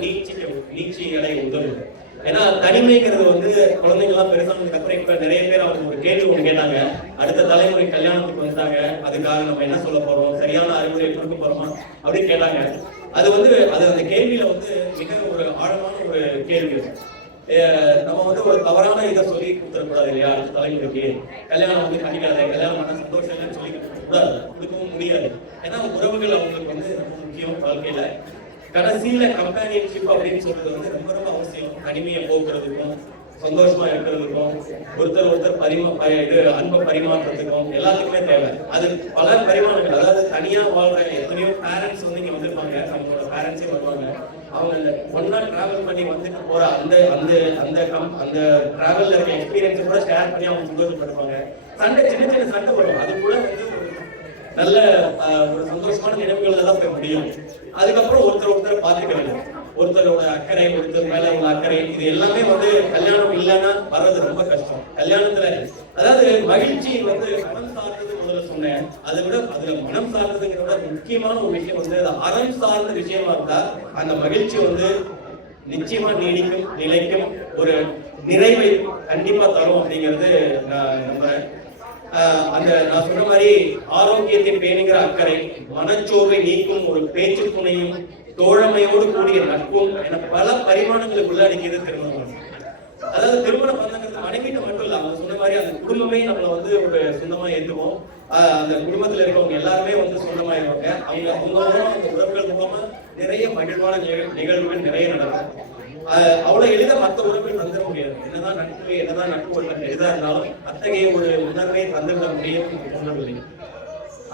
நீச்சி அடைய உதவும். ஏன்னா தனிமைங்கிறது வந்து குழந்தைங்களாம் பெருசானதுக்கு அப்புறம் இப்ப நிறைய பேர் அவங்க ஒரு கேள்வி ஒண்ணு கேட்டாங்க. அடுத்த தலைமுறை கல்யாணத்துக்கு வந்துட்டாங்க, அதுக்காக நம்ம என்ன சொல்ல போறோம், சரியான அறிவுரை கொடுக்க போறோமா அப்படின்னு கேட்டாங்க. அது அந்த கேள்வியில வந்து மிக ஒரு ஆழமான ஒரு கேள்வி. நம்ம வந்து ஒரு தவறான இதை சொல்லி கொடுத்துடக்கூடாது இல்லையா? அடுத்த தலைமுறைக்கு கல்யாணம் வந்து பண்ணிக்காத, கல்யாணம் பண்ண சந்தோஷம் இல்லைன்னு சொல்லி கொடுக்கூடாது, கொடுக்கவும் முடியாது. ஏன்னா உறவுகள் அவங்களுக்கு வந்து ரொம்ப முக்கியம் வாழ்க்கையில. கடைசியில கம்பேனியன்ஷிப் அப்படின்னு சொல்றது வந்து ரொம்ப அவசியம். தனிமையை போக்குறதுக்கும் சந்தோஷமா இருக்கிறதுக்கும் ஒருத்தர் அன்பை பரிமாற்றத்துக்கும் எல்லாத்துக்குமே தேவை. அது பல பரிமாணங்கள். அதாவது தனியா வாழ்ற எத்தனையோ பேரண்ட்ஸ் வந்து இங்க வந்திருப்பாங்க, நம்மளோட பேரண்ட்ஸே வருவாங்க. அவங்க அந்த ஒன்னா டிராவல் பண்ணி வந்துட்டு போற அந்த டிராவல்ல இருக்க எக்ஸ்பீரியன்ஸ் கூட ஷேர் பண்ணி அவங்க சந்தோஷப்படுவாங்க. சின்ன சண்டை வரும், அது கூட வந்து நல்ல ஒரு சந்தோஷமான நினைவுகள் தான் போய் முடியும். அதுக்கப்புறம் ஒருத்தர் பார்த்துக்க வேண்டும். ஒருத்தரோட அக்கறை, ஒருத்தர் மேல உள்ள அக்கறை, இது எல்லாமே வந்து கல்யாணம் இல்லைன்னா வர்றது ரொம்ப கஷ்டம். கல்யாணத்துல அதாவது மகிழ்ச்சி வந்து மனம் சார்ந்தது முதல்ல சொன்னேன். அதை விட அதுல மனம் சார்ந்ததுங்கிற விட முக்கியமான ஒரு விஷயம் வந்து அது அறம் சார்ந்த விஷயமா இருந்தா அந்த மகிழ்ச்சி வந்து நிச்சயமா நீடிக்கும், நிலைக்கும், ஒரு நிறைவை கண்டிப்பா தரும் அப்படிங்கிறது நான் நம்புறேன். அந்த நான் சொன்ன மாதிரி ஆரோக்கியத்தை பேணுகிற அக்கறை, மனச்சோர்வை நீக்கும் ஒரு பேச்சு துணையும், தோழமையோடு கூடிய நட்பும் என பல பரிமாணங்களை உள்ளடக்கியது திருமணம். அதாவது திருமண பந்தங்கிறது மனைவிட்ட மட்டும் இல்ல, அவங்க சொன்ன மாதிரி அந்த குடும்பமே நம்மளை வந்து ஒரு சொந்தமா ஏற்றுவோம். அந்த குடும்பத்துல இருக்கவங்க எல்லாருமே வந்து சொந்தமாயிருவாங்க. அவங்க மூலமா அந்த உறவுகள் மூலமா நிறைய மகிழ்வான நிகழ்வுகள் நிறைய நடக்கும். அவ்வளவு எளிதா மற்ற உறவுகள் தந்துட முடியாது. என்னதான் நட்பு, என்னதான் நட்பு எதா இருந்தாலும் அத்தகைய ஒரு உணர்வை தந்துவிட முடியும் உணர்வில்லை.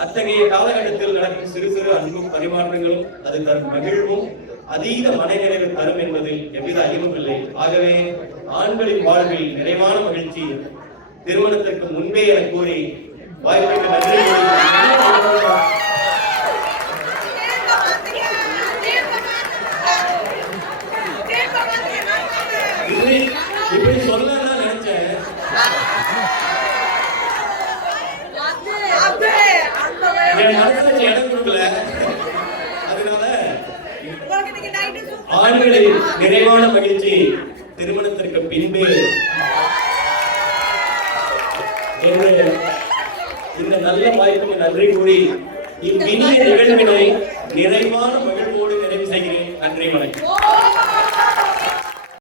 அத்தகைய காலகட்டத்தில் நடக்கும் சிறு சிறு அன்பும் பரிமாற்றங்களும் அது தரும் மகிழ்வும் அதீத மனநிறைவு தரும் என்பதில் எவ்வித ஐயமும் இல்லை. ஆகவே ஆண்களின் வாழ்வில் நிறைவான மகிழ்ச்சி திருமணத்திற்கு முன்பே என கூறி வாய்ப்புக்கு நன்றி. இப்படி சொல்லலாம் நினைச்சேன். என் மனசுல இடம் கொடுக்கல. அதனால ஆண்களின் நிறைவான மகிழ்ச்சி திருமணத்திற்கு பின்பு என்று இந்த நல்ல வாய்ப்புக்கு நன்றி கூறி இவ்வினிய நிகழ்வினை நிறைவான மகிழ்வோடு நிறைவு செய்கிறேன். நன்றி, வணக்கம்.